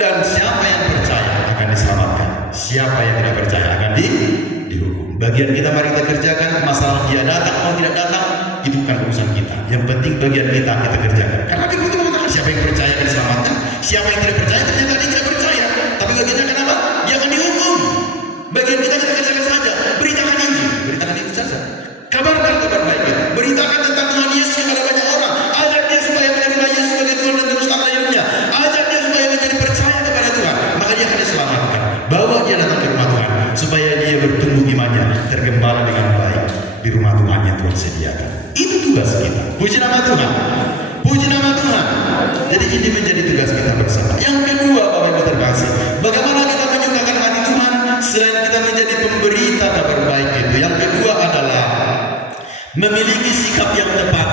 dan siapa yang percaya akan diselamatkan. Siapa yang tidak percaya akan dihukum. Bagian kita mari kita kerjakan. Masalah dia datang atau tidak datang itu bukan urusan kita. Yang penting bagian kita kerjakan. Karena Firman Tuhan mengatakan siapa yang percaya akan diselamatkan, siapa yang tidak percaya ternyata dia tidak percaya. Tapi bagiannya kenapa? Dia akan dihukum. Bagian kita kerjakan saja. Beritakan Injil, beritakan itu saja. Kabarkan kabar baik itu. Beritakan tentang Tuhan Yesus kepada banyak orang. Ajak dia supaya menerima Yesus sebagai Tuhan dan Juru Selamat hidupnya. Ajak dia supaya menjadi percaya kepada Tuhan. Maka dia akan diselamatkan. Bawa dia datang ke rumah Tuhan supaya dia bertumbuh imannya, tergembala dengan baik di rumah Tuhan yang Tuhan sediakan. Itu tugas kita. Puji nama Tuhan. Puji nama Tuhan. Jadi ini menjadi tugas kita bersama. Yang kedua, Bapak Ibu terkasih, bagaimana kita menyukakan hati Tuhan selain kita menjadi pemberita kabar baik itu? Yang kedua adalah memiliki sikap yang tepat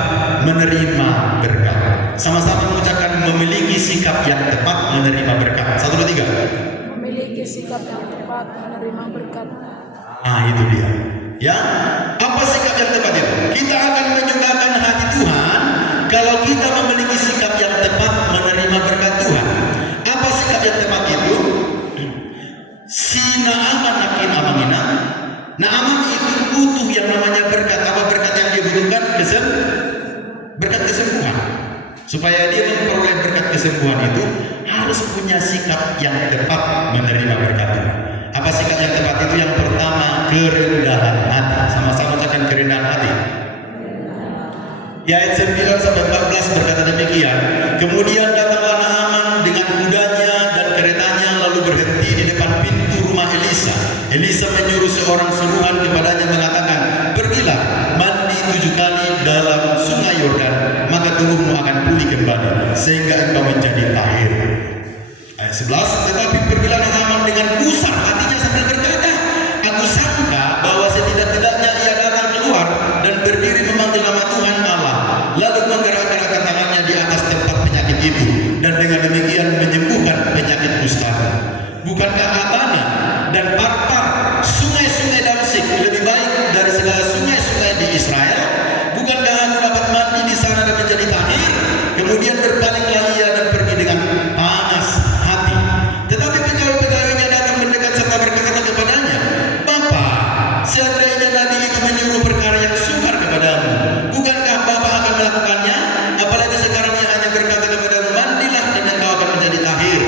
menerima berkat. Sama-sama mengucapkan memiliki sikap yang tepat menerima berkat. 1, 2, 3. Memiliki sikap yang tepat menerima berkat. Ah, itu dia. Ya, apa sikap yang tepat itu? Kita akan menyukakan hati Tuhan kalau kita memiliki sikap yang tepat menerima berkat Tuhan. Apa sikap yang tepat itu? Si Naaman nakin amangina. Naaman itu butuh yang namanya berkat. Apa berkat yang dia butuhkan? Berkat kesembuhan. Supaya dia memperoleh berkat kesembuhan itu harus punya sikap yang tepat menerima berkat Tuhan. Apa sikap yang tepat itu? Yang pertama, kerendahan hati. Sama-sama ucapkan kerendahan hati. Ya, ayat 9 sampai 14 berkata demikian. Kemudian datanglah Naaman dengan kudanya dan keretanya lalu berhenti di depan pintu rumah Elisa. Elisa menyuruh seorang suruhan kepadanya mengatakan, pergilah, mandi 7 kali dalam sungai Yordan, maka tubuhmu akan pulih kembali sehingga engkau menjadi tahir. Ayat 11, tetapi pergilah Naaman dengan gusar hatinya sambil berkata, aku sangka bahwa setidak-tidaknya ia datang keluar dan berdiri memanggil nama Tuhan Allah, lalu menggerak-gerakkan tangannya di atas tempat penyakit itu, dan dengan demikian menyembuhkan penyakit kusta. Bukankah Abana dan Parpar, sungai-sungai Damsik, lebih baik dari segala sungai-sungai di Israel? Bukankah aku dapat mandi di sana dan menjadi tahir? Kemudian berpalinglah ia dan pergi dengan panas hati. Tetapi pegawai-pegawainya datang mendekat serta berkata kepadanya, Bapa, seandainya Nabi itu menyuruh perkara yang sukar kepadamu, bukankah Bapa akan melakukannya? Apalagi sekarang ia hanya berkata kepadamu, mandilah dan engkau akan menjadi tahir.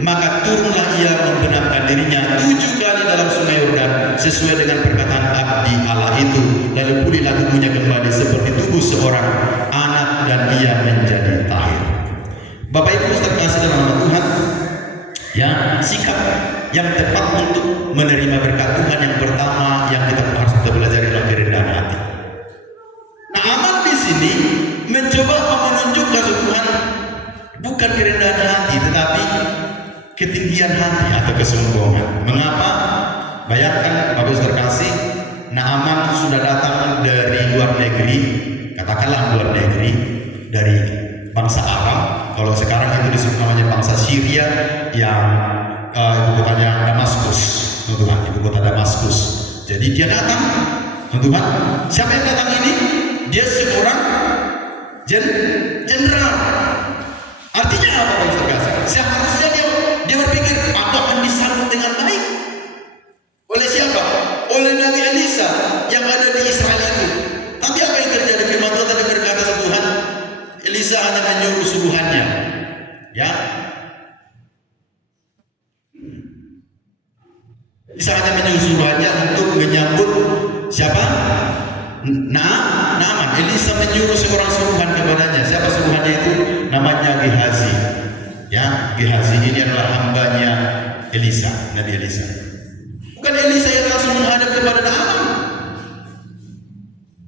Maka turunlah ia membenamkan dirinya 7 kali dalam sungai Yordan sesuai dengan perkataan abdi Allah itu, lalu pulihlah tubuhnya kembali seperti tubuh seorang anak dan ia menjadi tahir. Bapak Ibu terkasih dalam nama Tuhan, ya, sikap yang tepat untuk menerima berkat Tuhan yang pertama yang kita harus belajar adalah kerendahan hati. Nah, Naaman di sini mencoba menunjukkan Tuhan bukan kerendahan hati, tetapi ketinggian hati atau kesombongan. Mengapa? Bayangkan Bapak Ibu terkasih, Naaman sudah datang dari luar negeri, katakanlah luar negeri, dari bangsa Arab. Kalau sekarang itu disebut namanya bangsa Syria yang ibu kotanya Damaskus, teman-teman, ibu kota Damaskus. Jadi dia datang, teman-teman. Siapa yang datang ini? Dia seorang jenderal. Artinya apa, Pak Ustaz? Seharusnya dia berpikir, aku akan disambut dengan baik. Oleh siapa? Oleh Nabi Elisa yang ada di Israel itu. Tapi apa yang terjadi? Firman Tuhan tadi berkata Tuhan, Elisa hanya menyuruh suruhannya. Ya, Elisa hanya menyuruh suruhannya untuk menyambut siapa? Naaman. Elisa menyuruh seorang suruhan kepadanya. Siapa suruhannya itu? Namanya Gehazi. Ya, Gehazi ini adalah hambanya Elisa, Nabi Elisa. Bukan Elisa yang langsung menghadap kepada Naaman.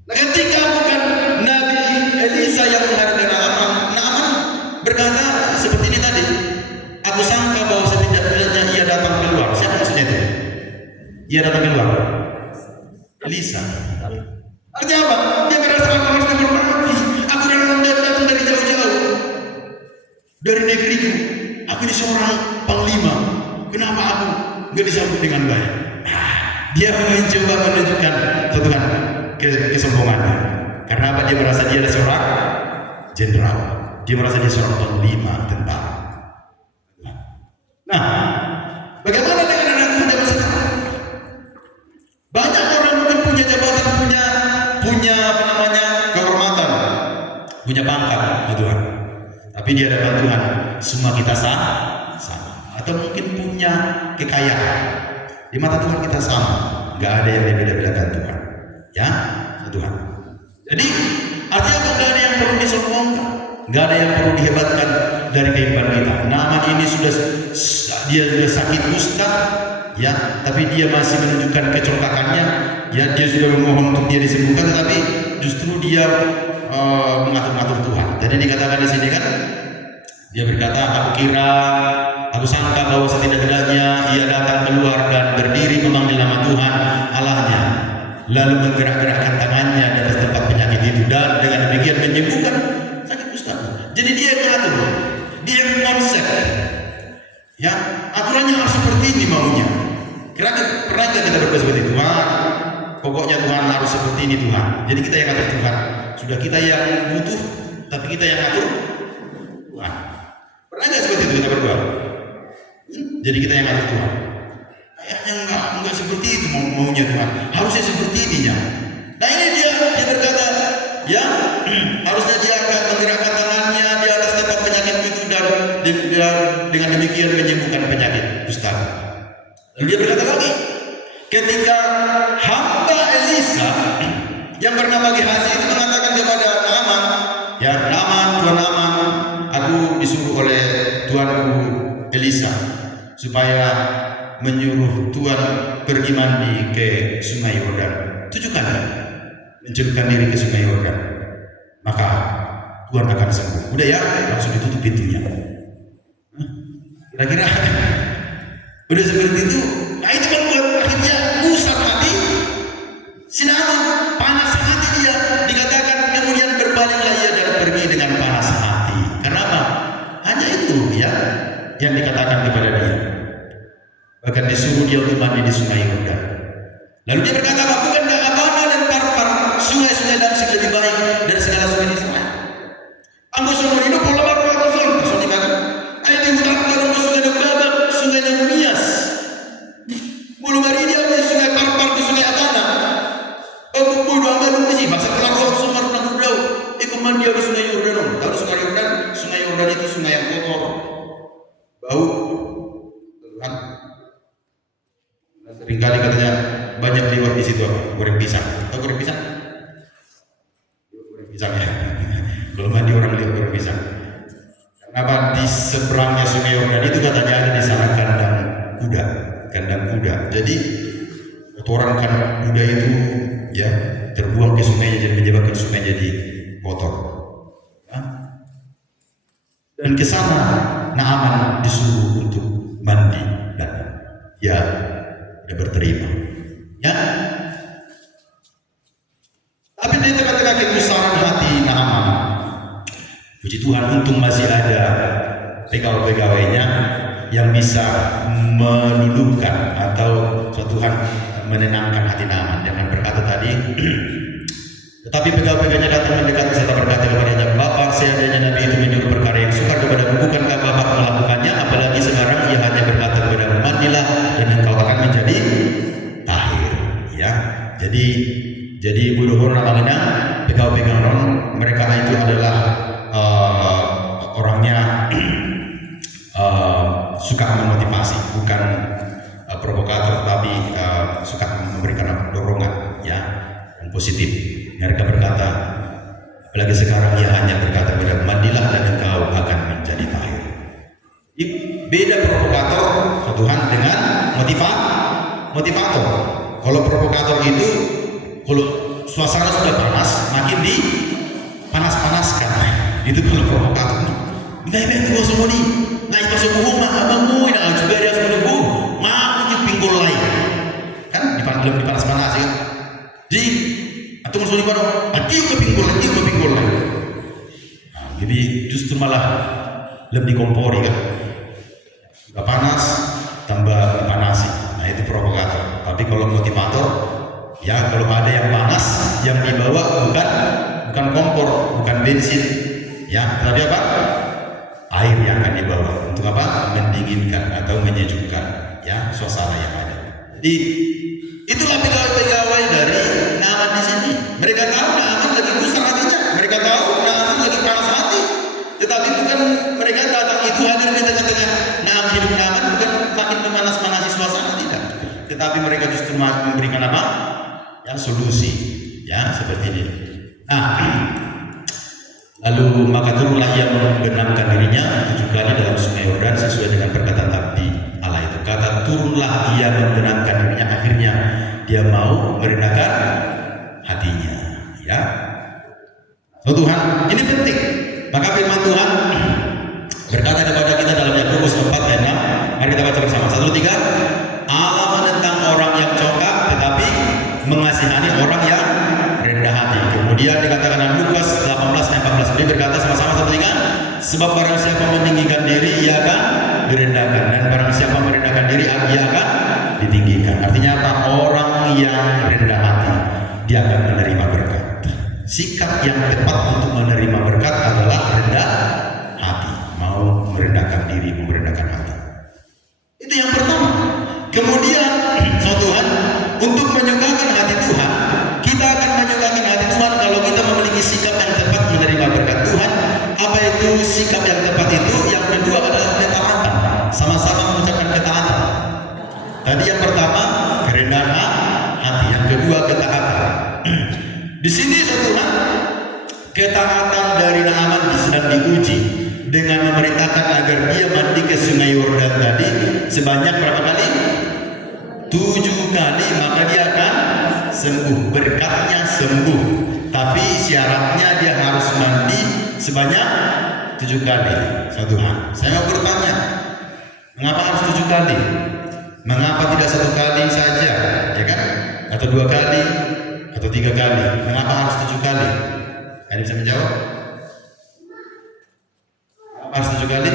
Nah, ketika bukan Nabi Elisa yang menghadap ke Naaman berkata seperti ini tadi. Aku sangka bahwa setidak-tidaknya ia datang keluar. Siapa maksudnya itu? Ia datang keluar. Elisa. Artinya apa? Dia merasa aku harus dihormati. Aku datang dari jauh-jauh, dari negeriku. Aku ini seorang panglima. Kenapa aku nggak disambut dengan baik? Dia mencoba menunjukkan Tuhan kesombongannya. Karena apa? Dia merasa dia adalah seorang jenderal. Dia merasa dia seorang panglima tentara. Nah, bagaimana dengan anak muda sekarang? Banyak orang mungkin punya jabatan, punya apa namanya, kehormatan, punya pangkat, Tuhan. Tapi di hadapan Tuhan semua kita sama. Atau mungkin punya kekayaan. Di mata Tuhan kita sama. Gak ada yang beda-bedakan Tuhan. Ya, Tuhan. Jadi artinya gak ada yang perlu disombongkan, gak ada yang perlu dihebatkan dari kehidupan kita. Naaman ini dia sudah sakit kusta, ya, tapi dia masih menunjukkan kecolkakannya. Ya, dia sudah memohon untuk dia disembuhkan, tetapi justru dia mengatur-ngatur Tuhan. Jadi dikatakan di sini kan, dia berkata, aku sangka bahwa setidak-tidaknya ia datang keluar dan berdiri memanggil nama Tuhan Allahnya, lalu menggerak-gerakkan tangannya di atas tempat penyakit itu, dan dengan demikian menyembuhkan sakit kusta. Jadi dia yang mengatur, dia yang konsep. Ya, aturannya harus seperti ini maunya. Pernah kita berdoa seperti itu? Tuhan, pokoknya Tuhan harus seperti ini Tuhan. Jadi kita yang atur Tuhan. Sudah kita yang butuh, tapi kita yang atur Tuhan. Pernah nggak seperti itu kita berdoa? Jadi kita yang atur Tuhan. Kayaknya enggak seperti itu maunya Tuhan. Harusnya seperti ininya. Nah ini dia berkata, ya harusnya dia akan menggerakkan tangannya di atas tempat penyakit itu, dan dengan demikian menyembuhkan penyakit kusta. Lalu dia berkata lagi, ketika hamba Elisa yang bernama Gehazi itu mengatakan kepada Naaman, ya Tuan Naaman, aku disuruh oleh tuanku Elisa supaya menyuruh Tuhan pergi mandi ke Sungai Yordan 7 kali, mencelupkan diri ke Sungai Yordan, maka Tuhan akan sembuh. Udah ya, langsung ditutup pintunya. Kira-kira udah seperti itu. Nah itu kan buat akhirnya usap hati si Naaman, panas hati dia. Dikatakan kemudian berbalinglah ia dan pergi dengan panas hati. Kenapa? Hanya itu ya yang dikatakan kepada dia. Bahkan disuruh dia untuk mandi di Sungai Yordan. Lalu dia berkata, apa? Bukan Abana dan Parpar, sungai-sungai Damsyik lebih baik dari segala sungai di Israel. Anggo sumur hidup pola baru atau zon, soalnya kan? Ayo di hutan kalau sungai Nebabak, sungai Nebumias. Bulu mari dia di Sungai Parpar, di Sungai Abana. Untuk bodoh ambil di sini, masa kelar roh sumur Nebabak. Ikut mandi di Sungai Yordan. Tahu Sungai Yordan? Sungai Yordan itu sungai yang kotor, bau. Tuhan. Seringkali katanya banyak liwat di situ, apa? Goreng pisang. Tahu goreng pisang? Goreng pisang ya. Kalau mandi orang lihat goreng pisang. Kenapa? Di seberangnya Sungai Yordan itu katanya ada di sana kandang kuda. Jadi kotoran kandang kuda itu ya terbuang ke sungai, jadi menyebabkan sungai jadi kotor. Ya. Dan ke sana Naaman disuruh untuk mandi dan ya dia berterima. Ya. Tapi di tengah-tengah kegusaran hati Naaman, puji Tuhan untung masih ada pegawai-pegawainya yang bisa meluluhkan atau Tuhan menenangkan hati Naaman dengan berkata tadi, tetapi pegawai-pegawainya datang mendekat serta berkata kepadanya, Bapak, seandainya Nabi itu menyuruh perkara yang sukar kepadamu, bukankah Bapak melakukannya? Apalagi sekarang ia hanya berkata kepadamu, mandilah dan engkau akan menjadi tahir. Ya, jadi buruh namanya pegawai-pegawai mereka itu adalah orangnya suka memotivasi, bukan provokator, tapi suka memberikan dorongan ya yang positif. Mereka berkata, apalagi sekarang ia hanya berkata kepada mandilah dan engkau akan menjadi tahir. Beda provokator Tuhan dengan motivator. Kalau provokator itu kalau suasana sudah panas makin dipanas-panaskan. Itu kalau provokator. Nggak itu semua nih. Nah itu semua mah abangmu ini juga dia semua mau pinggul lain. Kan belum dipanas-panas ya. Jadi atau musuh di mana? Atiu ke pinggul lain. Nah, jadi justru malah lebih kompori kan. Sudah panas tambah dipanasi. Nah itu provokator. Tapi kalau motivator, ya kalau ada yang panas, yang dibawa bukan kompor, bukan bensin, ya tapi apa? Air yang akan dibawa untuk apa? Mendinginkan atau menyejukkan, ya suasana yang ada. Jadi itulah pegawai-pegawai dari Naaman di sini. Mereka tahu Naaman lagi gusar hatinya, mereka tahu Naaman lagi panas hati, tetapi bukan mereka datang itu hadir di tengah-tengah Naaman, hidup Naaman bukan makin memanas-manasi suasana, tidak. Tetapi mereka justru memberikan apa? Ya solusi, ya seperti ini. Nah, lalu maka turunlah ia membenamkan dirinya 7 kali dalam sungai Yordan sesuai dengan perkataan abdi Allah itu. Kata turunlah ia membenamkan dirinya, akhirnya dia mau merendahkan hatinya. Ya, so, Tuhan ini penting. Maka firman Tuhan berkata kepada kita dalam Yakobus 4 ayat 6. Mari kita baca bersama. 1, 2, 3. Allah menentang orang yang congkak, tetapi mengasihani orang yang rendah hati. Kemudian dikatakan dalam Lukas 18 ayat 14. Dia berkata sama-sama 1, 2, 3. Sebab barang siapa meninggikan diri, ia akan direndahkan, dan barang siapa merendahkan diri, ia akan ditinggikan. Artinya apa? Orang yang rendah hati, dia akan menerima berkat. Sikap yang tepat untuk menerima berkat adalah rendah hati, mau merendahkan diri, merendahkan hati. Itu yang pertama. Kemudian, Tuhan, untuk menyukakan hati Tuhan, kita akan menyukakan hati Tuhan kalau kita memiliki sikap yang tepat menerima berkat Tuhan. Apa itu sikap yang tepat itu? Yang kedua adalah ketaatan. Sama-sama mengucapkan ketaatan. Tadi yang pertama kerendahan hati, yang kedua ketaatan. Di sini Tuhan, ketaatan dari Naaman sedang diuji dengan memerintahkan agar dia mandi ke sungai Yordan tadi sebanyak berapa kali? 7 kali, maka dia akan sembuh. Berkatnya sembuh, tapi syaratnya dia harus mandi sebanyak 7 kali. Tuhan, saya mau bertanya, mengapa harus 7 kali? Mengapa tidak 1 kali saja, ya kan? Atau 2 kali, atau 3 kali? Mengapa harus 7 kali? Ada bisa menjawab? Mengapa harus 7 kali?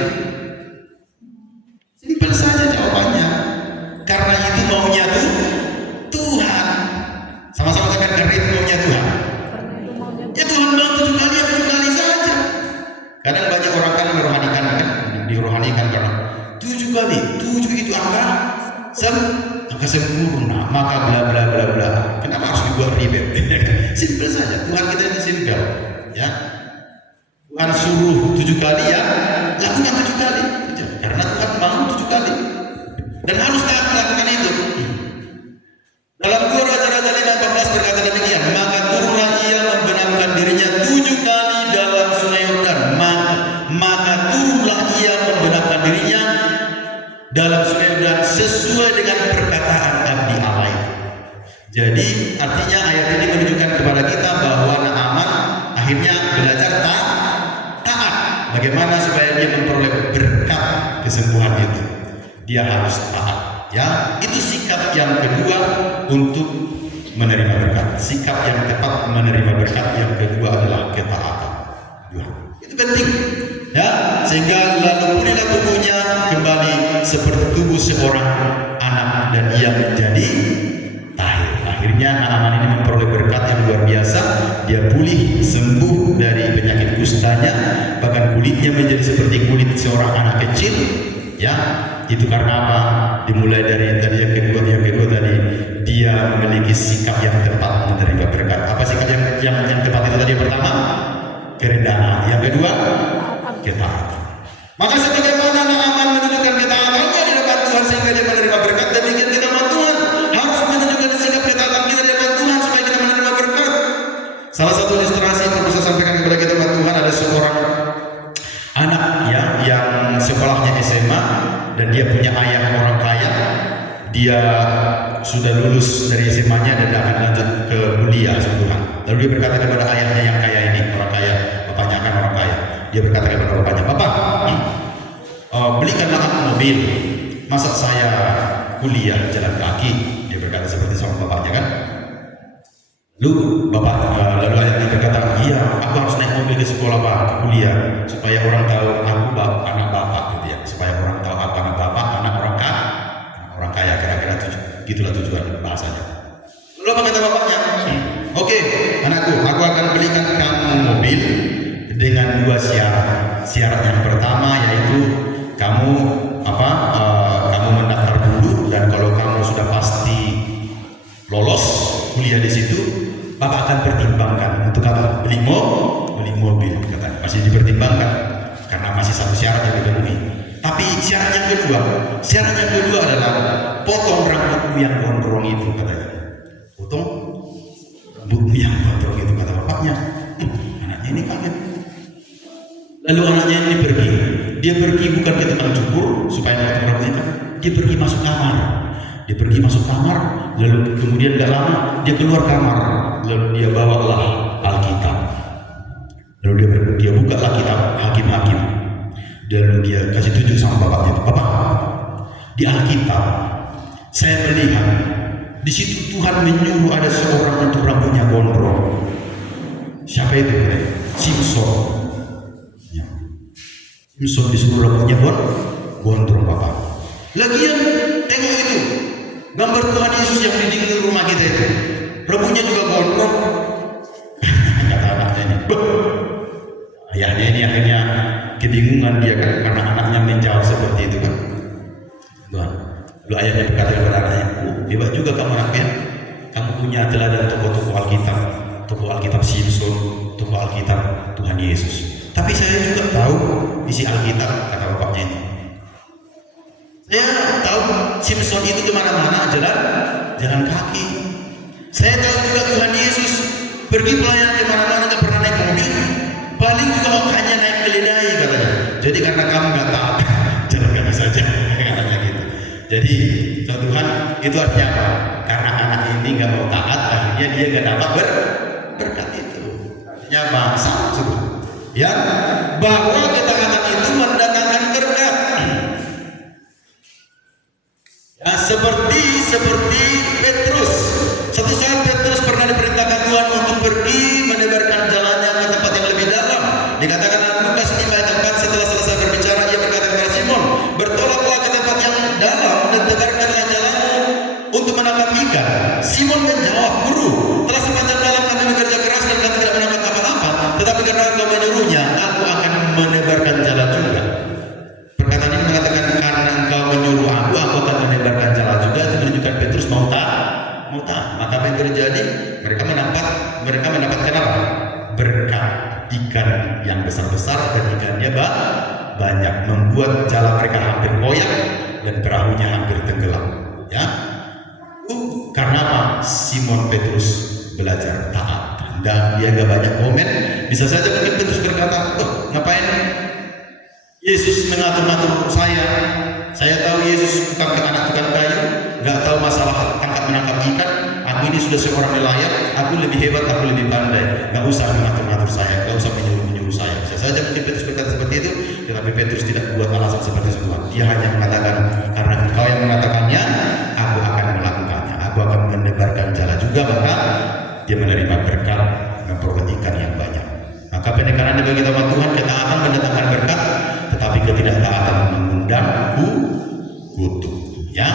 Simpel saja jawabannya. Karena itu maunya Tuhan. Sama-sama katakan, karena itu maunya Tuhan. Ya Tuhan mau 7 kali, ya 7 kali saja. Kadang banyak orang kan merohanikan, dirohanikan karena 7 kali, 7 itu angka sempurna, maka bla bla bla bla. Kenapa harus dibuat ribet? Simpel saja. Tuhan kita ini simpel, ya. Tuhan suruh 7 kali, ya lakukan 7 kali, karena Tuhan mau 7 kali dan harus taat melakukan itu. Dalam 2 Raja-Raja 5:14 berkata demikian, maka turunlah ia membenamkan dirinya 7 kali dalam sungai Yordan. Maka turunlah ia membenamkan dirinya dalam sungai Yordan sesuai dengan perkataan abdi Allah itu. Jadi artinya ayat ini menunjukkan kepada kita bahwa Naaman akhirnya belajar taat. Bagaimana supaya dia memperoleh berkat kesembuhan itu? Dia harus taat. Ya, itu sikap yang kedua untuk menerima berkat. Sikap yang tepat menerima berkat yang kedua adalah ketaatan. Itu penting. Ya, sehingga lalu pulihlah tubuhnya kembali seperti tubuh seorang anak dan ia menjadi tahir. Akhirnya Naaman ini memperoleh berkat yang luar biasa. Dia pulih, sembuh dari penyakit kustanya, bahkan kulitnya menjadi seperti kulit seorang anak kecil. Ya, itu karena apa? Dimulai dari tadi yang kedua tadi dia memiliki sikap yang tepat menerima berkat. Apa sikap yang tepat itu tadi? Yang pertama, kerendahan. Yang kedua, ketaatan. Maka sebagaimana Naaman menunjukkan ketaatannya di depan Tuhan sehingga dia menerima berkat, demikian kita sama Tuhan harus menunjukkan sikap ketaatan kita di depan Tuhan supaya kita menerima berkat. Salah satu ilustrasi yang perlu saya sampaikan kepada kita teman Tuhan, ada seorang anak ya yang sekolahnya SMA dan dia punya ayah orang kaya. Dia sudah lulus dari SMA-nya dan akan lanjut ke kuliah Tuhan. Lalu dia berkata kepada ayahnya yang kaya ini, orang kaya, bapaknya kan orang kaya. Dia berkata kepada bapaknya, "Bapak, belikanlah aku mobil. Masa saya kuliah jalan kaki?" Dia berkata seperti sama bapaknya kan. Lalu ayahnya berkata, "Iya, aku harus naik mobil ke sekolah Pak, ke kuliah, supaya orang tahu aku anak bapak gitu ya, supaya orang tahu aku anak bapak, anak orang kaya, kira-kira gitulah tujuan bahasanya." Lalu apa kata bapaknya? "Oke, anakku, aku akan belikan kamu mobil dengan dua syarat. Syarat yang pertama yaitu kamu kamu mendaftar dulu, dan kalau kamu sudah pasti lolos kuliah di situ, Bapak akan pertimbangkan untuk kamu beli mobil," katanya. Masih dipertimbangkan karena masih satu syarat yang dipenuhi. Tapi syarat yang kedua adalah potong rambutmu yang gondrong itu, katanya. Potong rambutmu yang gondrong itu, kata bapaknya. Anaknya ini kaget. Lalu anaknya ini pergi. Dia pergi bukan ke tukang cukur supaya potong rambutnya, dia pergi masuk kamar. Lalu kemudian gak lama dia keluar kamar. Lalu dia bawalah Alkitab. Lalu dia buka Alkitab Hakim-Hakim. Dan dia kasih tunjuk sama bapaknya, "Bapak, di Alkitab saya melihat di situ Tuhan menyuruh ada seorang untuk rambutnya gondrong." Siapa itu? Simson. Ya. Simson disuruh rambutnya gondrong, Bapak. Lagian tengok itu gambar Tuhan Yesus yang di dinding rumah kita itu, rambutnya juga gondrong. Kata anaknya ini. Ayahnya ini akhirnya kebingungan dia kan, karena anaknya menjawab seperti itu kan. Lalu ayahnya berkata kepada anaknya, "Hebat juga kamu anaknya, kamu punya teladan tokoh-tokoh Alkitab Simson, tokoh Alkitab Tuhan Yesus. Tapi saya juga tahu isi Alkitab," kata bapaknya ini. "Saya tahu Simson itu kemana-mana jalan kaki. Saya tahu juga Tuhan Yesus pergi pelayanan kemana-mana, nggak pernah naik mobil, paling juga hanya naik keledai," katanya. "Jadi karena kamu nggak taat, jalan kaki saja," katanya gitu. Jadi Tuhan itu artinya apa? Karena anak ini nggak mau taat, akhirnya dia nggak dapat berkat itu. Artinya apa? Sama ya, bahwa ketaatan itu mendatangkan berkat. Ya, seperti Petrus. Satu saat Petrus pernah diperintahkan Tuhan untuk pergi menebarkan jalannya ke tempat yang lebih dalam. Dikatakan dalam Lukas 5:4, setelah selesai berbicara, ia berkata kepada Simon, "Bertolaklah ke tempat yang dalam dan tebarkanlah jalanmu untuk menangkap ikan." Simon menjawab, "Guru, telah sepanjang malam kami bekerja keras dan kami tidak menangkap apa-apa, tetapi karena Engkau menyuruhnya, aku akan menebarkan jalan juga." Perkataan ini mengatakan karena Engkau menyuruh aku akan menebarkan jalan juga. Itu menunjukkan Petrus mau taat. Maka apa yang terjadi? Mereka mendapatkan apa? Berkat ikan yang besar-besar, dan ikannya banyak, membuat jala mereka hampir koyak dan perahunya hampir tenggelam. Ya, karena apa? Simon Petrus belajar taat, dan dia gak banyak komen. Bisa saja mungkin Petrus berkata, "Ngapain Yesus mengatur-ngatur saya? Saya tahu Yesus bukan anak tukang kayu, gak tahu masalah menangkap ikan. Aku ini sudah seorang nelayan, aku lebih hebat, aku lebih pandai. Gak usah mengatur-ngatur saya, gak usah menyuruh saya." Bisa saja mungkin Petrus berkata seperti itu, tetapi Petrus tidak buat alasan seperti itu. Dia hanya mengatakan, "Karena Engkau yang mengatakannya, aku akan melakukannya. Aku akan menebarkan jala juga." Maka dia menerima berkat, memperoleh ikan yang banyak. Maka penekanan bagi kita Tuhan, ketaatan mendatangkan berkat, tetapi ketidaktaatan mengundang kutuk. Ya,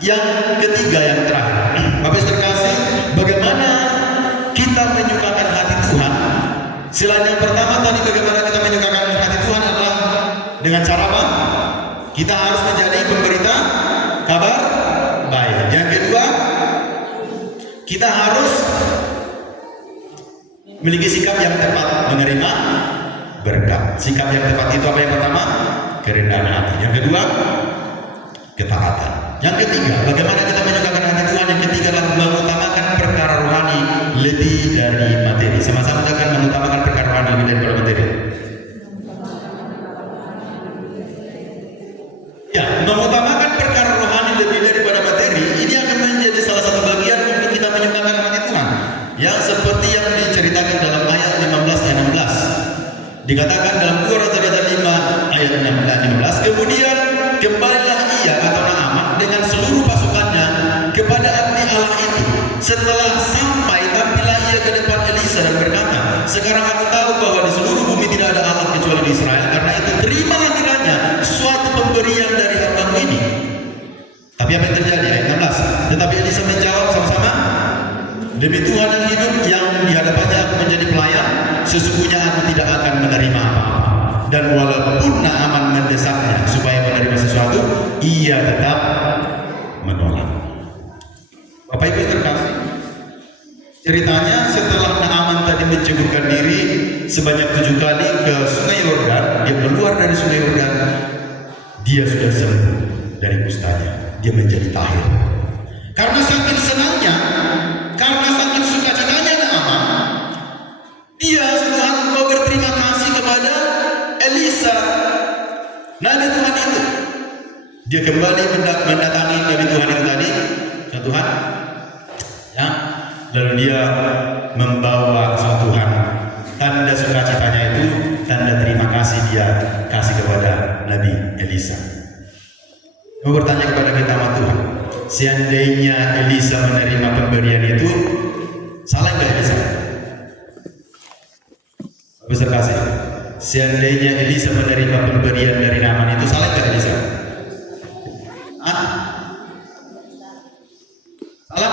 yang ketiga, yang terakhir, Bapak Ibu terkasih, bagaimana kita menyukakan hati Tuhan? Selain yang pertama tadi, bagaimana kita menyukakan hati Tuhan adalah dengan cara apa? Kita harus menjadi pemberita kabar baik. Yang kedua, kita harus memiliki sikap yang tepat menerima berkat. Sikap yang tepat itu apa? Yang pertama, kerendahan hati. Yang kedua, ketaatan. Yang ketiga, bagaimana kita menyukakan hati Tuhan? Yang ketiga adalah mengutamakan perkara rohani lebih dari materi. Sama-sama kita akan mengutamakan perkara rohani lebih daripada materi. Ya, mengutamakan perkara rohani lebih daripada materi ini akan menjadi salah satu bagian untuk kita menyukakan hati Tuhan. Yang seperti yang diceritakan dalam ayat 15 ayat 16. Dikatakan dalam 2 Raja-Raja 5 ayat 16, kemudian kembalilah ia atau Naaman dengan seluruh pasukannya kepada abdi Allah itu. Setelah sampai, tampillah ia ke depan Elisa dan berkata, sekarang aku tahu bahwa di seluruh bumi tidak ada Allah kecuali di Israel. Karena itu terimalah kiranya suatu pemberian dari hambamu ini. Tapi apa yang terjadi? Ayat 16. Tetapi Elisa menjawab sama-sama, demi Tuhan yang hidup yang di hadapannya aku menjadi pelayan, sesungguhnya aku tidak akan menerima apa-apa. Dan walaupun Naaman mendesaknya supaya menerima sesuatu, ia tetap menolak. Bapak Ibu terkasih, ceritanya setelah Naaman tadi menceburkan diri sebanyak 7 kali ke Sungai Yordan, dia keluar dari Sungai Yordan, dia sudah sembuh dari kustanya, dia menjadi tahir. Karena saking senangnya, karena saking sukacitanya Naaman, dia Tuhan mau berterima kasih kepada Elisa, Nabi Tuhan itu. Dia kembali mendatangi Nabi Tuhan itu tadi, Tuhan, ya. Lalu dia membawa Tuhan tanda sukacitanya itu, tanda terima kasih dia kasih kepada Nabi Elisa. Mau bertanya kepada kita, Tuhan, seandainya Elisa menerima pemberian itu, salah nggak Elisa? Besar kasih. Seandainya Elisa menerima pemberian dari Naaman itu, salah nggak Elisa? Salah?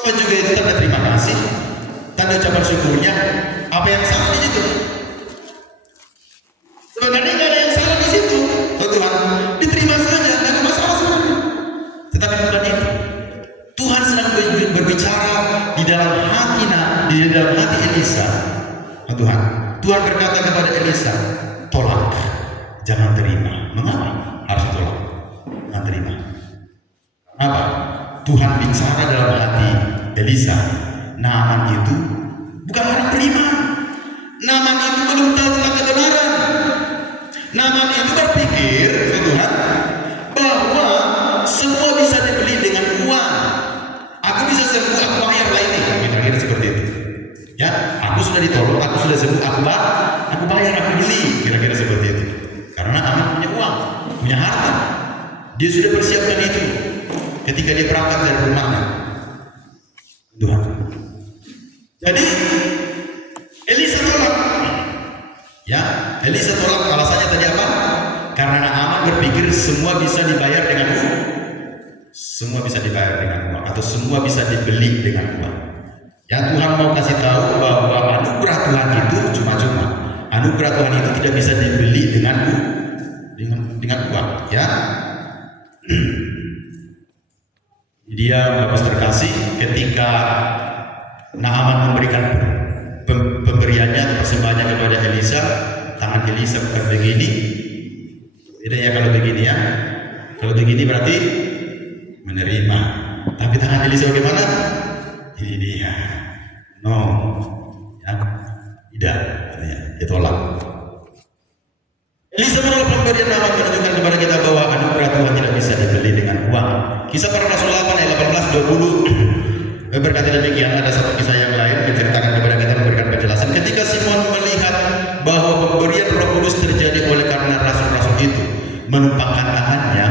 Tuhan juga itu tanda terima kasih, tanda ucapan syukurnya. Apa yang salah di situ? Sebenarnya nggak ada yang salah di situ. Tuhan, diterima saja, nggak ada masalah sebenarnya. Tetapi bukan itu. Tuhan sedang berbicara di dalam hati Elisa. Tuhan berkata kepada Elisa, tolak, jangan terima. Mengapa harus tolak? Jangan terima. Kenapa? Tuhan bicara dalam hati Elisa. Naaman itu bukan orang beriman. Naaman itu belum tahu tentang kebenaran. Naaman itu berpikir, Tuhan, bahwa semua bisa dibeli dengan uang. Aku bisa sembuh, aku bayar lainnya. Kira-kira seperti itu. Ya, aku sudah ditolong, aku sudah sembuh, aku bayar, aku beli. Kira-kira seperti itu. Karena Naaman punya uang, punya harta. Dia sudah persiapkan itu ketika dia berangkat dari rumahnya. Tuhan. Jadi Elisa tolak. Ya, Elisa tolak. Alasannya tadi apa? Karena Naaman berpikir semua bisa dibayar dengan uang. Semua bisa dibayar dengan uang, atau semua bisa dibeli dengan uang. Ya, Tuhan mau kasih tahu bahwa anugerah Tuhan itu cuma-cuma. Anugerah Tuhan itu tidak bisa dibeli dengan uang. Ya. Dia Bapak terkasih, ketika Naaman memberikan pemberiannya atau persembahannya kepada Elisa, tangan Elisa bukan begini. Beda ya kalau begini ya. Kalau begini berarti menerima. Tapi tangan Elisa bagaimana? Ini dia. No. Ya. Tidak. Dia tolak. Elisa menolak pemberian Naaman, menunjukkan kepada kita bahwa anugerah Tuhan tidak bisa dibeli dengan uang. Kisah Para Rasul 8 ayat 18-20 berkata demikian. Ada satu kisah yang lain menceritakan kepada kita, memberikan penjelasan. Ketika Simon melihat bahwa pemberian Roh Kudus terjadi oleh karena rasul-rasul itu menumpangkan tangannya,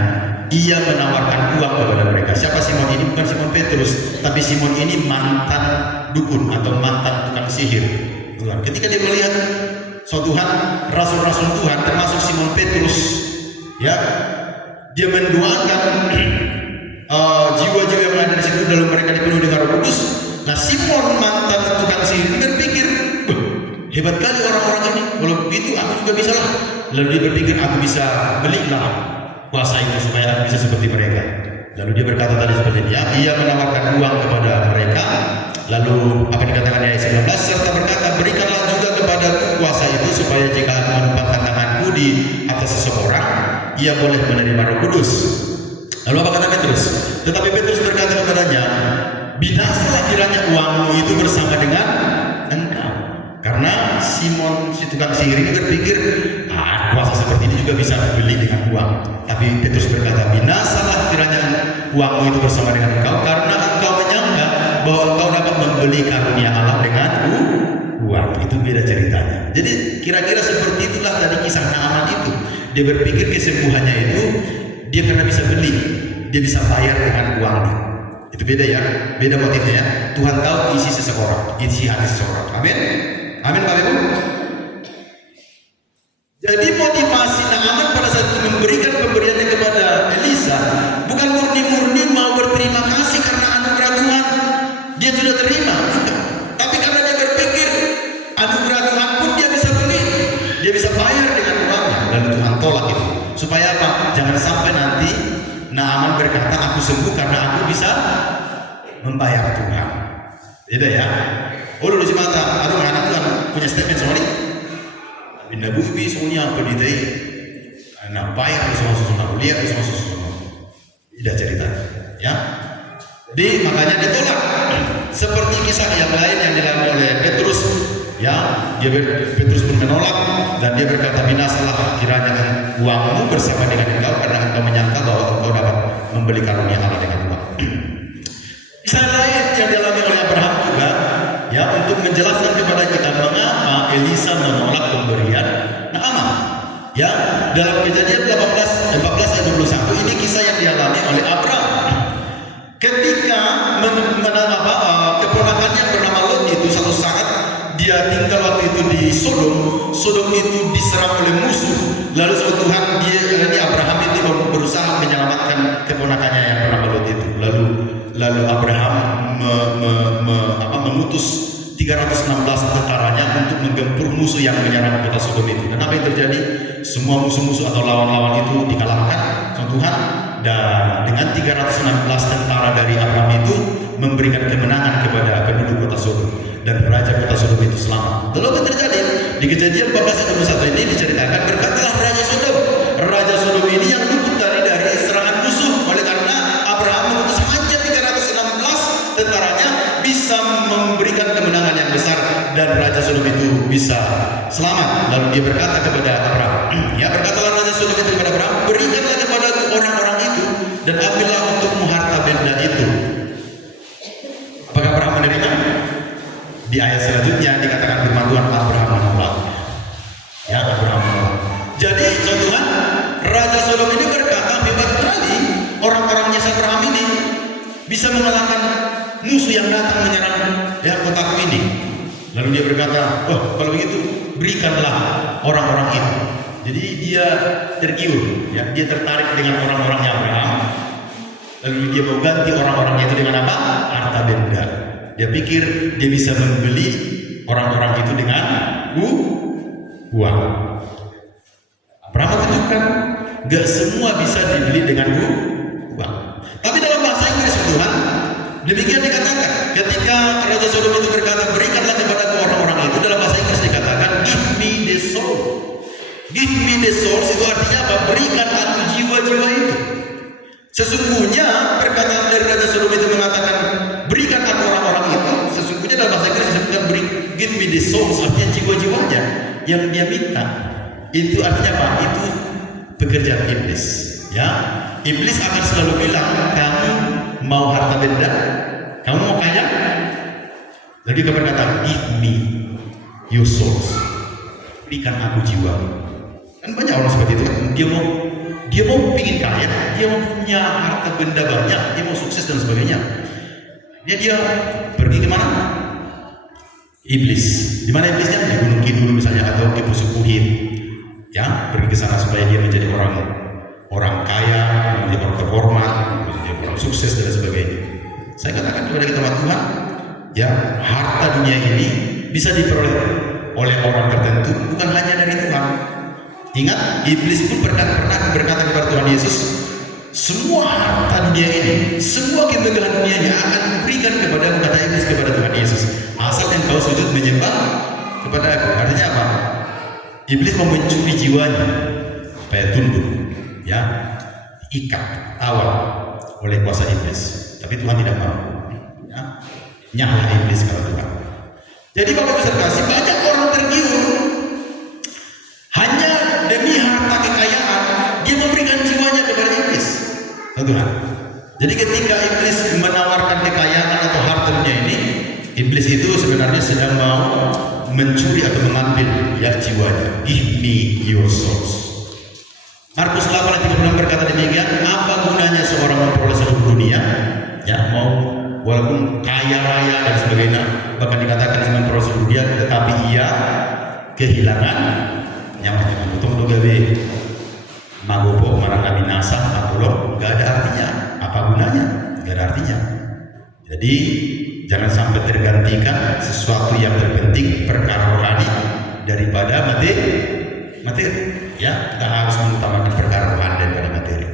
ia menawarkan uang kepada mereka. Siapa Simon ini? Bukan Simon Petrus, tapi Simon ini mantan dukun atau mantan tukang sihir. Ketika dia melihat Tuhan, rasul-rasul Tuhan termasuk Simon Petrus, ya, dia mendoakan jiwa-jiwa yang ada di situ dalam mereka dipenuhi dengan Roh Kudus. Nah, Simon mantan tukang sihir ini berpikir, hebat kali orang-orang ini. Kalau begitu aku juga bisa lah. Lalu dia berpikir, aku bisa belilah kuasa itu supaya aku bisa seperti mereka. Lalu dia berkata tadi seperti dia, ia menawarkan uang kepada mereka. Lalu apa yang dikatakan di ayat 19, serta berkata, berikanlah juga kepada kuasa itu supaya jika aku menempatkan tanganku di atas seseorang, ia boleh menerima Roh Kudus. Lalu apa kata Petrus? Tetapi Petrus berkata kepadanya, binasalah kiranya uangmu itu bersama dengan engkau. Karena Simon si tukang sihir ini berpikir, kuasa seperti ini juga bisa dibeli dengan uang. Tapi Petrus berkata, binasalah kiranya uangmu itu bersama dengan engkau, karena engkau menyangka bahwa engkau dapat membeli karunia Allah dengan uang. Itu beda ceritanya. Jadi kira-kira seperti itulah tadi kisah Naaman itu. Dia berpikir kesembuhannya itu dia karena bisa beli, dia bisa bayar dengan uangnya. Itu beda ya, beda motifnya ya. Tuhan tahu isi seseorang, isi hati seseorang. Amin, amin Bapak Ibu. Jadi motivasi Naaman pada saat itu memberikan pemberiannya kepada Elisa bukan murni-murni mau berterima kasih karena anugerah Tuhan dia sudah terima, bukan. Tapi karena dia berpikir anugerah Tuhan pun dia bisa beli, dia bisa bayar dengan uangnya. Lalu Tuhan tolak itu. Supaya apa? Jangan sampai nanti Naaman berkata, aku sembuh karena aku bisa membayar Tuhan. Tidak ya? Oh lalu si mata, aduh anak Tuhan punya statement soalnya. Benda bumi soalnya apa ditai? Nah bayar semua sesuatu, lihat semua sesuatu. Tidak cerita, ya. Jadi makanya ditolak. Seperti kisah yang lain yang dilakukan oleh Petrus, ya, Petrus pun menolak dan dia berkata, binasalah kiranya uangmu bersama dengan engkau karena engkau menyangka bahwa engkau dapat membeli karunia Allah dengan uang. Kisah lain yang dialami oleh Abraham juga, ya, untuk menjelaskan kepada kita mengapa Elisa menolak pemberian Naaman. Ya, dalam Kejadian 14 ayat 21 ini kisah yang dialami oleh Abraham. Ketika keponakannya bernama Lot itu satu saat dia tinggal waktu itu di Sodom itu diserang oleh musuh. Lalu suatu Tuhan Abraham itu berusaha menyelamatkan keponakannya yang bernama Lot itu. Lalu Abraham mengutus 316 tentaranya untuk menggempur musuh yang menyerang kota Sodom itu. Dan apa yang terjadi? Semua musuh-musuh atau lawan-lawan itu dikalahkan sama Tuhan, dan dengan 316 tentara dari Abraham itu memberikan kemenangan kepada penduduk kota Sodom, dan raja kota Sodom itu selamat. Lalu apa yang terjadi? Di Kejadian 14 ayat 21 ini diceritakan, berkatalah Raja Sodom ini yang luput dari serangan musuh, oleh karena Abraham mengutus hanya 316 tentaranya bisa memberikan kemenangan yang besar dan Raja Sodom itu bisa selamat. Lalu dia berkata kepada Abraham, ya, berkatalah Raja Sodom itu kepada Abraham, berikanlah kepadaku orang-orang itu dan ambillah untukmu harta benda itu. Apakah Abraham menerima? Di ayat selanjutnya dikatakan firman Tuhan, Abraham menolak. Ya, Abraham menolak. Jadi Tuhan, Raja Sodom ini berkata, hebat sekali orang-orangnya Abraham ini bisa mengalahkan musuh yang datang menyerang ya kotaku ini. Lalu dia berkata, kalau begitu berikanlah orang-orang itu. Jadi dia tergiur, ya, dia tertarik dengan orang-orangnya Abraham. Lalu dia mau ganti orang-orangnya itu dengan apa? Harta benda. Dia pikir dia bisa membeli orang-orang itu dengan uang. Abraham menunjukkan gak semua bisa dibeli dengan uang. Tapi dalam bahasa Inggris Tuhan demikian dikatakan, ketika Raja Sodom itu berkata, berikanlah kepada orang-orang itu, dalam bahasa Inggris dikatakan, give me the soul. Give me the soul itu artinya apa? Berikan aku jiwa-jiwa itu. Sesungguhnya perkataan dari Raja Sodom itu mengatakan, berikan aku orang-orang itu. Sesungguhnya dalam bahasa Inggris disebutkan give me the soul, artinya jiwa-jiwanya yang dia minta. Itu artinya apa? Itu pekerjaan iblis. Ya, iblis akan selalu bilang, kamu mau harta benda? Kamu mau kaya? Jadi dia berkata, give me your souls. Berikan aku jiwa. Kan banyak orang seperti itu. Dia mau pingin kaya, dia mau punya harta benda banyak, dia mau sukses dan sebagainya. Dia pergi kemana? Iblis. Di mana iblisnya? Di Gunung Kidul misalnya, atau di Pusuk Uhid. Ya, pergi ke sana supaya dia menjadi orang orang kaya, mau menjadi orang terhormat, mau menjadi orang sukses dan sebagainya. Saya katakan kepada kita Tuhan, ya harta dunia ini bisa diperoleh oleh orang tertentu, bukan hanya dari Tuhan. Ingat, iblis pun pernah berkata kepada Tuhan Yesus, semua harta dunia ini, semua kemegahan dunia ini akan diberikan kepada, kata iblis kepada Tuhan Yesus, asal engkau sujud menyembah kepada aku. Artinya apa? Iblis mau mencuri jiwanya supaya tunduk, ya, ikat, tawar oleh kuasa iblis. Tapi Tuhan tidak mau, ya, nyala iblis kalau Tuhan. Jadi Bapak bisa kasih, banyak orang tergiur hanya demi harta kekayaan, dia memberikan jiwanya kepada iblis. Tuhan. Jadi ketika iblis menawarkan kekayaan atau harta dunia ini, iblis itu sebenarnya sedang mau mencuri atau mengambil ya jiwanya. Give me your souls. Markus 8:36 berkata demikian, apa gunanya seorang memperoleh seluruh dunia, ya mau walaupun kaya raya dan sebagainya, bahkan dikatakan memperoleh seluruh dunia, tetapi ia kehilangan nyawanya. Untung gawe magopo marang abinasa atau nggak ada artinya. Apa gunanya? Nggak ada artinya. Jadi jangan sampai tergantikan sesuatu yang terpenting, perkara rohani daripada materi. Ya, kita harus mengutamakan perkara rohani daripada materi.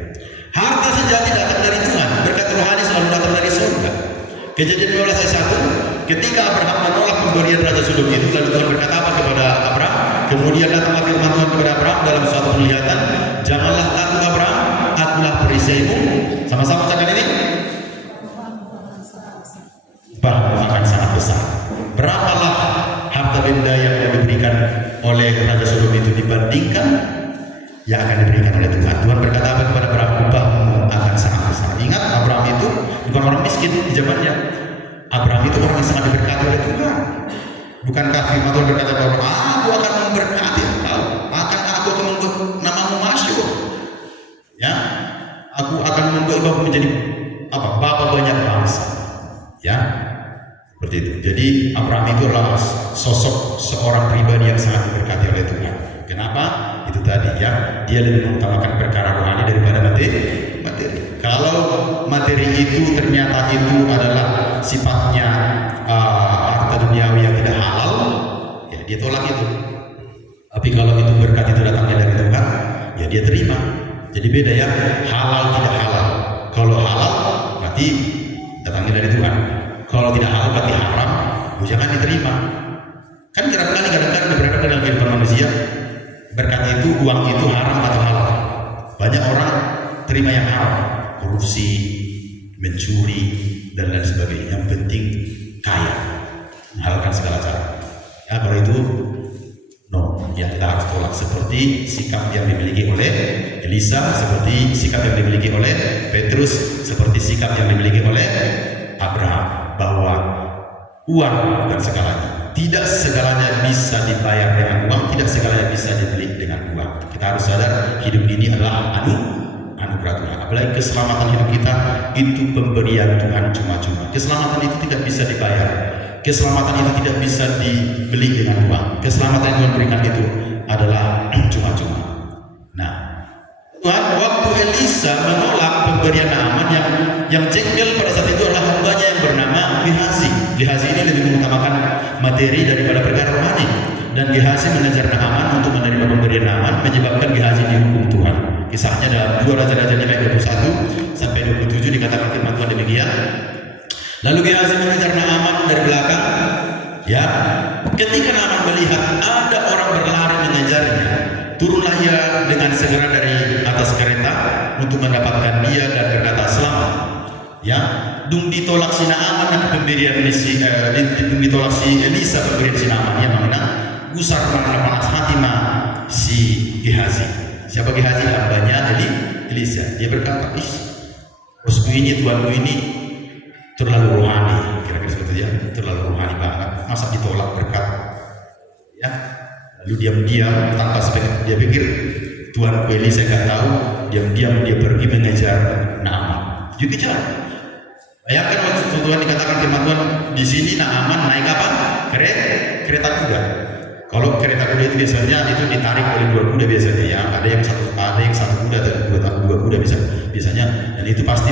Harta sejati datang dari Tuhan, berkat rohani selalu datang dari surga. Kejadian 12 ayat 1, ketika Abraham menolak pemberian Raja Sodom itu, lalu Tuhan berkata apa kepada Abraham? Kemudian datanglah firman Tuhan kepada Abraham dalam suatu penglihatan, janganlah takut Abraham, akulah perisaimu. Sama-sama ucapkan ini. Bahwa akan sangat besar. Berapalah harta benda yang diberikan oleh Raja Sodom itu dibandingkan yang akan diberikan oleh Tuhan. Tuhan berkata apa kepada Abraham? Bahwa akan sangat besar. Ingat, Abraham itu bukan orang miskin di zamannya. Abraham itu orang yang sangat diberkati oleh Tuhan. Bukankah firman Tuhan berkata bahwa aku akan memberkati engkau, aku akan membuat namamu masyhur, ya, aku akan membuat engkau menjadi apa? Bapa banyak bangsa, ya, seperti itu. Jadi Abraham itu adalah sosok seorang pribadi yang sangat diberkati oleh Tuhan. Kenapa? Itu tadi, ya, dia lebih mengutamakan perkara rohani daripada materi. Kalau materi itu ternyata itu adalah sifatnya harta duniawi yang tidak halal, ya dia tolak itu. Tapi kalau itu berkat itu datangnya dari Tuhan, ya dia terima. Jadi beda ya, halal tidak halal. Kalau halal berarti datangnya dari Tuhan. Kalau tidak halal berarti haram, jangan diterima. Kan kadang-kadang diberkati dalam kehidupan manusia, berkat itu, uang itu haram atau halal. Banyak orang terima yang haram, korupsi, mencuri, dan lain sebagainya. Yang penting kaya, menghalalkan segala cara. Ya, kalau itu no, ya kita harus tolak. Seperti sikap yang dimiliki oleh Elisa, seperti sikap yang dimiliki oleh Petrus, seperti sikap yang dimiliki oleh Abraham, bahwa uang bukan segalanya. Tidak segalanya bisa dibayar dengan uang, tidak segalanya bisa dibeli dengan uang. Kita harus sadar hidup ini adalah anugerah Tuhan. Apalagi keselamatan hidup kita itu pemberian Tuhan cuma-cuma. Keselamatan itu tidak bisa dibayar. Keselamatan itu tidak bisa dibeli dengan uang. Keselamatan yang Tuhan berikan itu adalah cuma-cuma. Nah, Tuhan, waktu Elisa menolak pemberian Naaman, yang jengkel pada saat itu adalah hambanya yang bernama Gehazi. Gehazi ini lebih mengutamakan materi daripada perkara rohani, dan Gehazi mengejar Naaman untuk menerima pemberian Naaman, menyebabkan Gehazi dihukum Tuhan. Kisahnya dalam 2 Raja-Raja 5 ayat 21 sampai 27 dikatakan firman Tuhan demikian. Lalu Gehazi mengejar Naaman dari belakang, ya. Ketika Naaman melihat ada orang berlari mengejarnya, turunlah ia dengan segera dari atas kereta untuk mendapatkan dia dan berkata, selamat, ya. Dung ditolak si Naaman dan pemberian ditolak si Elisa pemberian si Naaman, yang mana gusar karena panas hati si Gehazi. Siapa Gehazi? Hambanya Elisa. Dia berkata, bosku ini, tuanku ini terlalu rohani, kira-kira seperti itu ya, terlalu rohani banget. Masa ditolak berkat? Ya. Lalu diam-diam tanpa sebab dia pikir tuanku Elisa nggak tahu, diam-diam dia pergi mengejar Naaman. Jadi kejar. Bayangkan waktu Tuhan dikatakan firman Tuhan di sini, Naaman naik apa? Kereta kuda. Kalau kereta kuda itu biasanya itu ditarik oleh 2 kuda biasanya ya. Ada yang satu kuda atau dua kuda biasanya, dan itu pasti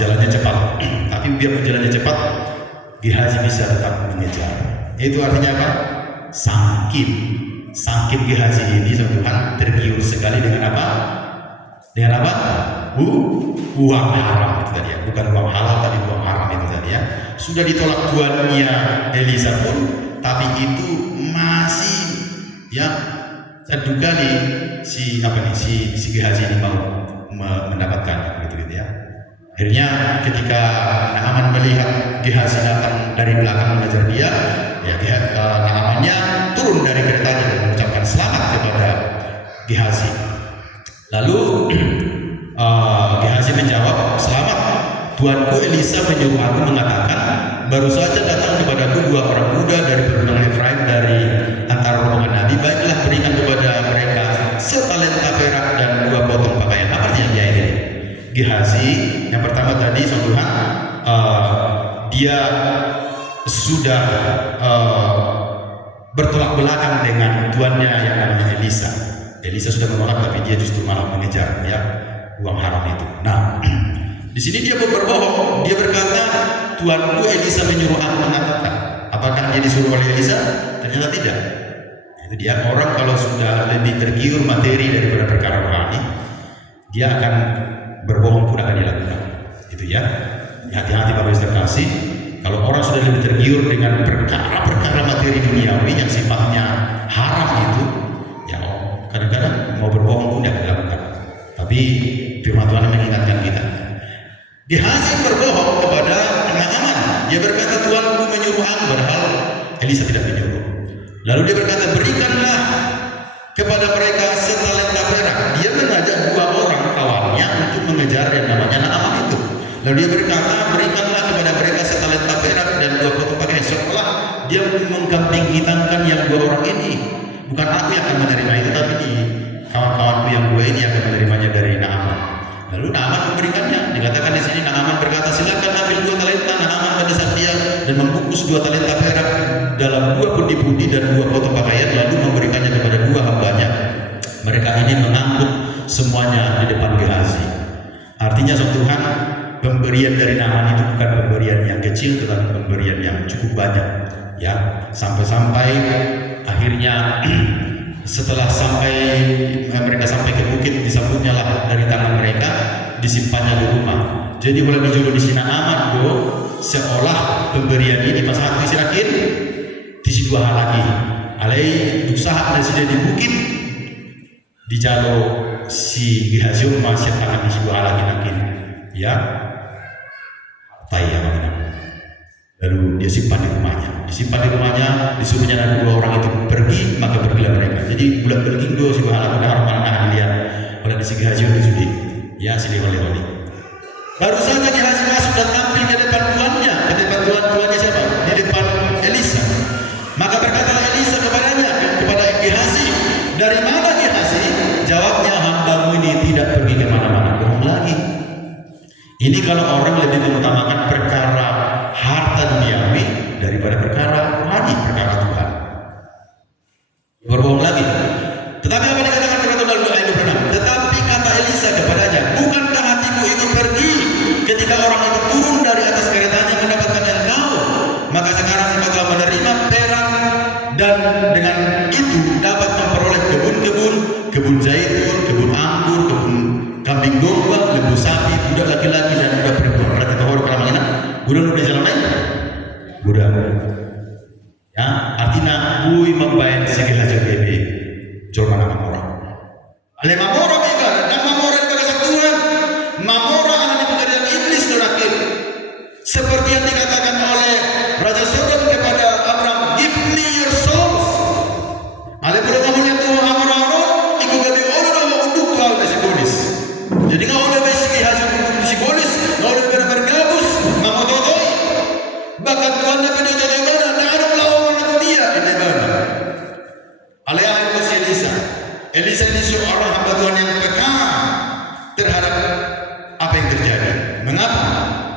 jalannya cepat. Tapi biarpun jalannya cepat, Gehazi bisa tetap mengejar. Itu artinya apa? Sangkin Gehazi ini Tuhan tergiur sekali dengan apa? Dengan apa? Uang haram itu tadi ya. Bukan uang halal tapi uang haram itu tadi ya. Sudah ditolak tuannya Elisa pun, tapi itu masih ya terduga nih si Gehazi ini mau mendapatkan gitu ya. Akhirnya ketika Naaman melihat Gehazi datang dari belakang mengejar dia, ya Naamannya turun dari keretanya dan mengucapkan selamat kepada Gehazi. Lalu Gehazi menjawab, "Selamat, tuanku Elisa menyuruh aku mengatakan, baru saja datang kepadaku 2 orang muda dari keturunan Efraim dari antara rombongan Nabi. Baiklah, berikan kepada mereka setalenta perak dan 2 potong pakaian." Apa artinya dia ini? Gehazi yang pertama tadi Tuhan, dia sudah bertolak belakang dengan tuannya yang namanya Elisa. Elisa sudah menolak, tapi dia justru malah mengejar ya uang haram itu. Nah, di sini dia berbohong. Dia berkata, "Tuanku Elisa menyuruh aku mengatakan." Apakah dia disuruh oleh Elisa? Ternyata tidak. Itu dia, orang kalau sudah lebih tergiur materi daripada perkara rohani, dia akan berbohong pun akan dilakukan. Itu ya. Hati-hati Bapak Ibu terkasih. Kalau orang sudah lebih tergiur dengan perkara-perkara materi duniawi yang sifatnya haram itu, ya kadang-kadang mau berbohong pun tidak dilakukan. Tapi firman Tuhan mengingatkan kita. Gehazi berbohong kepada Naaman. Dia berkata, "Tuanku menyuruh aku," padahal Elisa tidak menyuruh. Lalu dia berkata, "Berikanlah kepada mereka setalenta perak." Dia mengajak 2 orang kawannya untuk mengejar yang namanya Naaman itu. Lalu dia berkata, "Berikanlah kepada mereka setalenta perak dan 2 potong pakaian." Seolah dia mengkambing hitamkan yang 2 orang ini. Bukan aku yang akan menerima itu, tapi kawan-kawanku yang 2 ini akan menerimanya dari Naaman. Lalu Naaman memberikannya. Dikatakan di sini Naaman berkata, "Silakan ambil 2 talenta." Naaman mendesak dia dan membungkus 2 talenta perak dalam 2 pundi-pundi dan 2 potong pakaian, lalu memberikannya kepada 2 hambanya. Mereka ini mengangkut semuanya di depan Gehazi. Artinya Tuhan, pemberian dari Naaman itu bukan pemberian yang kecil, tetapi pemberian yang cukup banyak. Ya, sampai-sampai akhirnya setelah mereka sampai ke bukit, disambutnya lah dari tangan mereka, disimpannya di rumah. Jadi mulai dijuluki di sini Naaman seolah pemberian ini pas hati sirakin di 2 hal lagi. Alai usaha dan di bukit di jalur si Gehazi masih tangan di 2 hal lagi nakin. Ya, tayang. Lalu dia simpan di rumahnya. Disuruhnya ada 2 orang itu pergi, maka pergilah mereka. Jadi bulan pergi do si bahala pada orang mana dilihat oleh si Gehazi itu sudi. Ya, si lewat. Baru saja Gehazi masuk dan tampil ke depan tuannya. Ke depan tuannya siapa? Di depan Elisa. Maka berkatalah Elisa kepada Gehazi, "Dari mana Gehazi?" Jawabnya, "Hambamu ini tidak pergi kemana-mana." Bohong lagi. Ini kalau orang lebih mengutamakan perkara harta duniawi daripada perkara rohani, perkara Tuhan. Berbohong lagi. Tetapi apa dikatakan firman Tuhan dalam ayat 26? "Tetapi kata Elisa kepadanya, bukankah hatiku itu pergi ketika orang itu turun dari atas keretanya mendapatkan engkau? Maka sekarang engkau telah menerima perak dan dengan itu dapat memperoleh kebun zaitun, kebun anggur, kebun kambing domba, lembu sapi, budak laki-laki dan budak perempuan." Berarti tahu orang mana? Budak udah jalan lain? Budak. Ya, artinya bui membayar segi hajar bebe. Coba nama orang. Ale mamora bega, dan mamora itu kesatuan. Mamora adalah pekerjaan iblis dorakin. Seperti yang dikatakan oleh Raja Sodom kepada Abraham, "Give me your souls." Ale boleh ngomongnya tuh Abraham, ikut gabi orang untuk kau nasi polis. Jadi nggak oleh segi hajar si polis, nggak oleh bergabus, nggak mau totoi. Bahkan Tuhan Nabi Nabi ada lawan itu dia ini mana? Alih Elisa ini seorang hamba Tuhan yang peka terhadap apa yang terjadi. Mengapa?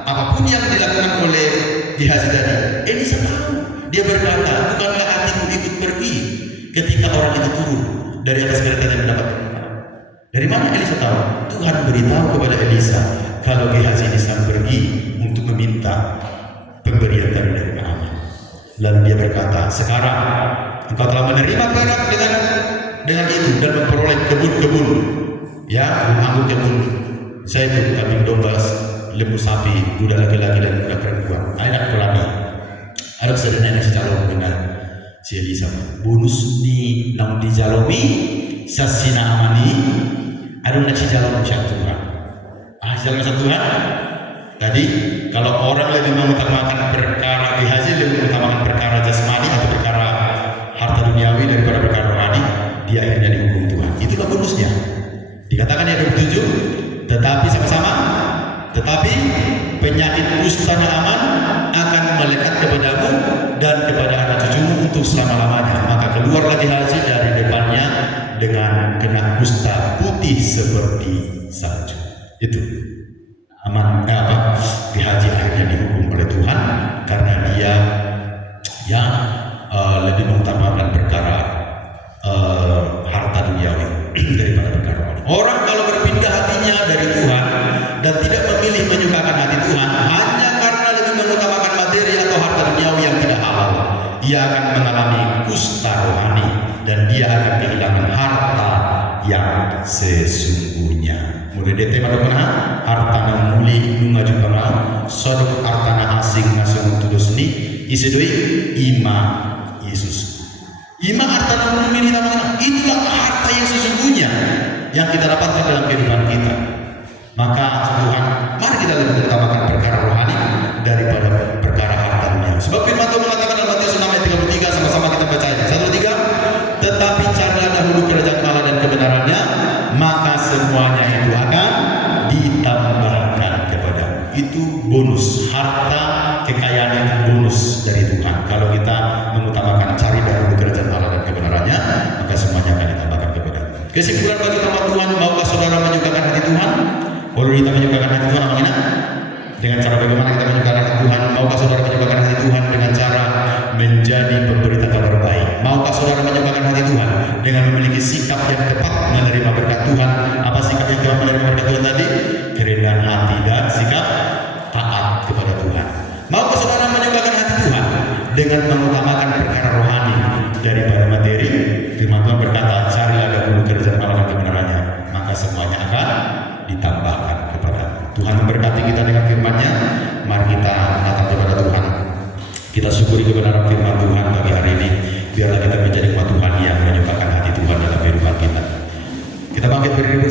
Apapun yang dilakukan oleh Gehazi tadi, Elisa tahu. Dia berkata, bukankah hatiku ikut pergi ketika orang itu turun dari atas kereta yang mendapatkan? Dari mana Elisa tahu? Tuhan beritahu kepada Elisa kalau Gehazi ini sedang pergi untuk meminta pemberian dari Naaman. Lalu dia berkata, sekarang engkau telah menerima perak dengan itu dan memperoleh kebun-kebun, ya, anggur kebun, zaitun, kambing domba, lembu sapi, budak laki-laki dan budak perempuan, anak pelani. Ada kesadaran yang sejalom dengan si Elisa. Bonus ni nang dijalomi sasina amani. Ada nak sejalom Tuhan. Sejalom Tuhan. Tadi kalau orang lebih mengutamakan perkara Gehazi, lebih mengutamakan perkara jasmani atau perkara harta duniawi daripada perkara rohani, dia akhirnya dihukum Tuhan. Itulah bonusnya. Dikatakan ayat 27, tetapi penyakit kusta Naaman akan melekat kepadamu dan kepada anak cucumu untuk selama-lamanya. Maka keluarlah Gehazi dari depannya dengan kena kusta putih seperti salju. Itu Gehazi akhirnya dihukum oleh Tuhan karena dia yang lebih mengutamakan perkara harta duniawi daripada perkara rohani. Orang kalau berpindah hatinya dari Tuhan dan tidak memilih menyukakan hati Tuhan hanya karena lebih mengutamakan materi atau harta duniawi yang tidak halal, dia akan mengalami kusta rohani dan dia akan kehilangan harta yang sesungguhnya. Mulai dari tema mana? Hartana muli nungaju kamau, sodok hartana asing ngasung tudus ni, isedoi ima Yesus. Ima hartana muli mana? Itulah harta yang sesungguhnya yang kita dapatkan dalam kehidupan kita. Maka Tuhan, mari kita lebih utamakan perkara rohani daripada perkara harta dunia. Sebab firman Tuhan mengatakan dalam Matius 6 ayat 33, sama-sama kita baca ini. 1, 3. Tetapi carilah dahulu kerajaan Allah dan kebenarannya, maka semuanya itu akan ditambahkan kepadamu. Itu bonus, harta kekayaan itu bonus dari Tuhan. Kalau kita mengutamakan cari dahulu kerajaan Allah dan kebenarannya, maka semuanya akan ditambahkan kepadamu. Kesimpulan bagi umat Tuhan, maukah saudara menyukakan hati Tuhan? Kalau kita menyukakan hati Tuhan, apa dengan cara bagaimana kita menyukakan hati Tuhan? Maukah saudara menyukakan hati Tuhan dengan cara menjadi pemberita kabar baik? Maukah saudara menyukakan hati Tuhan dengan memiliki sikap yang tepat menerima berkat Tuhan? Apa sikap yang tepat menerima berkat Tuhan tadi? Kerendahan hati dan sikap taat kepada Tuhan. Maukah saudara menyukakan hati Tuhan dengan mengutamakan perkara rohani daripada materi? Firman Tuhan berkata, carilah dahulu kerajaan Allah dan kebenarannya, maka semuanya akan ditambahkan kepada Tuhan. Memberkati kita dengan firman-Nya. Mari kita datang kepada Tuhan. Kita syukuri kebenaran firman Tuhan bagi hari ini. Biarlah kita menjadi umat Tuhan yang menyukakan hati Tuhan dalam kehidupan kita. Kita bangkit berdiri bersama.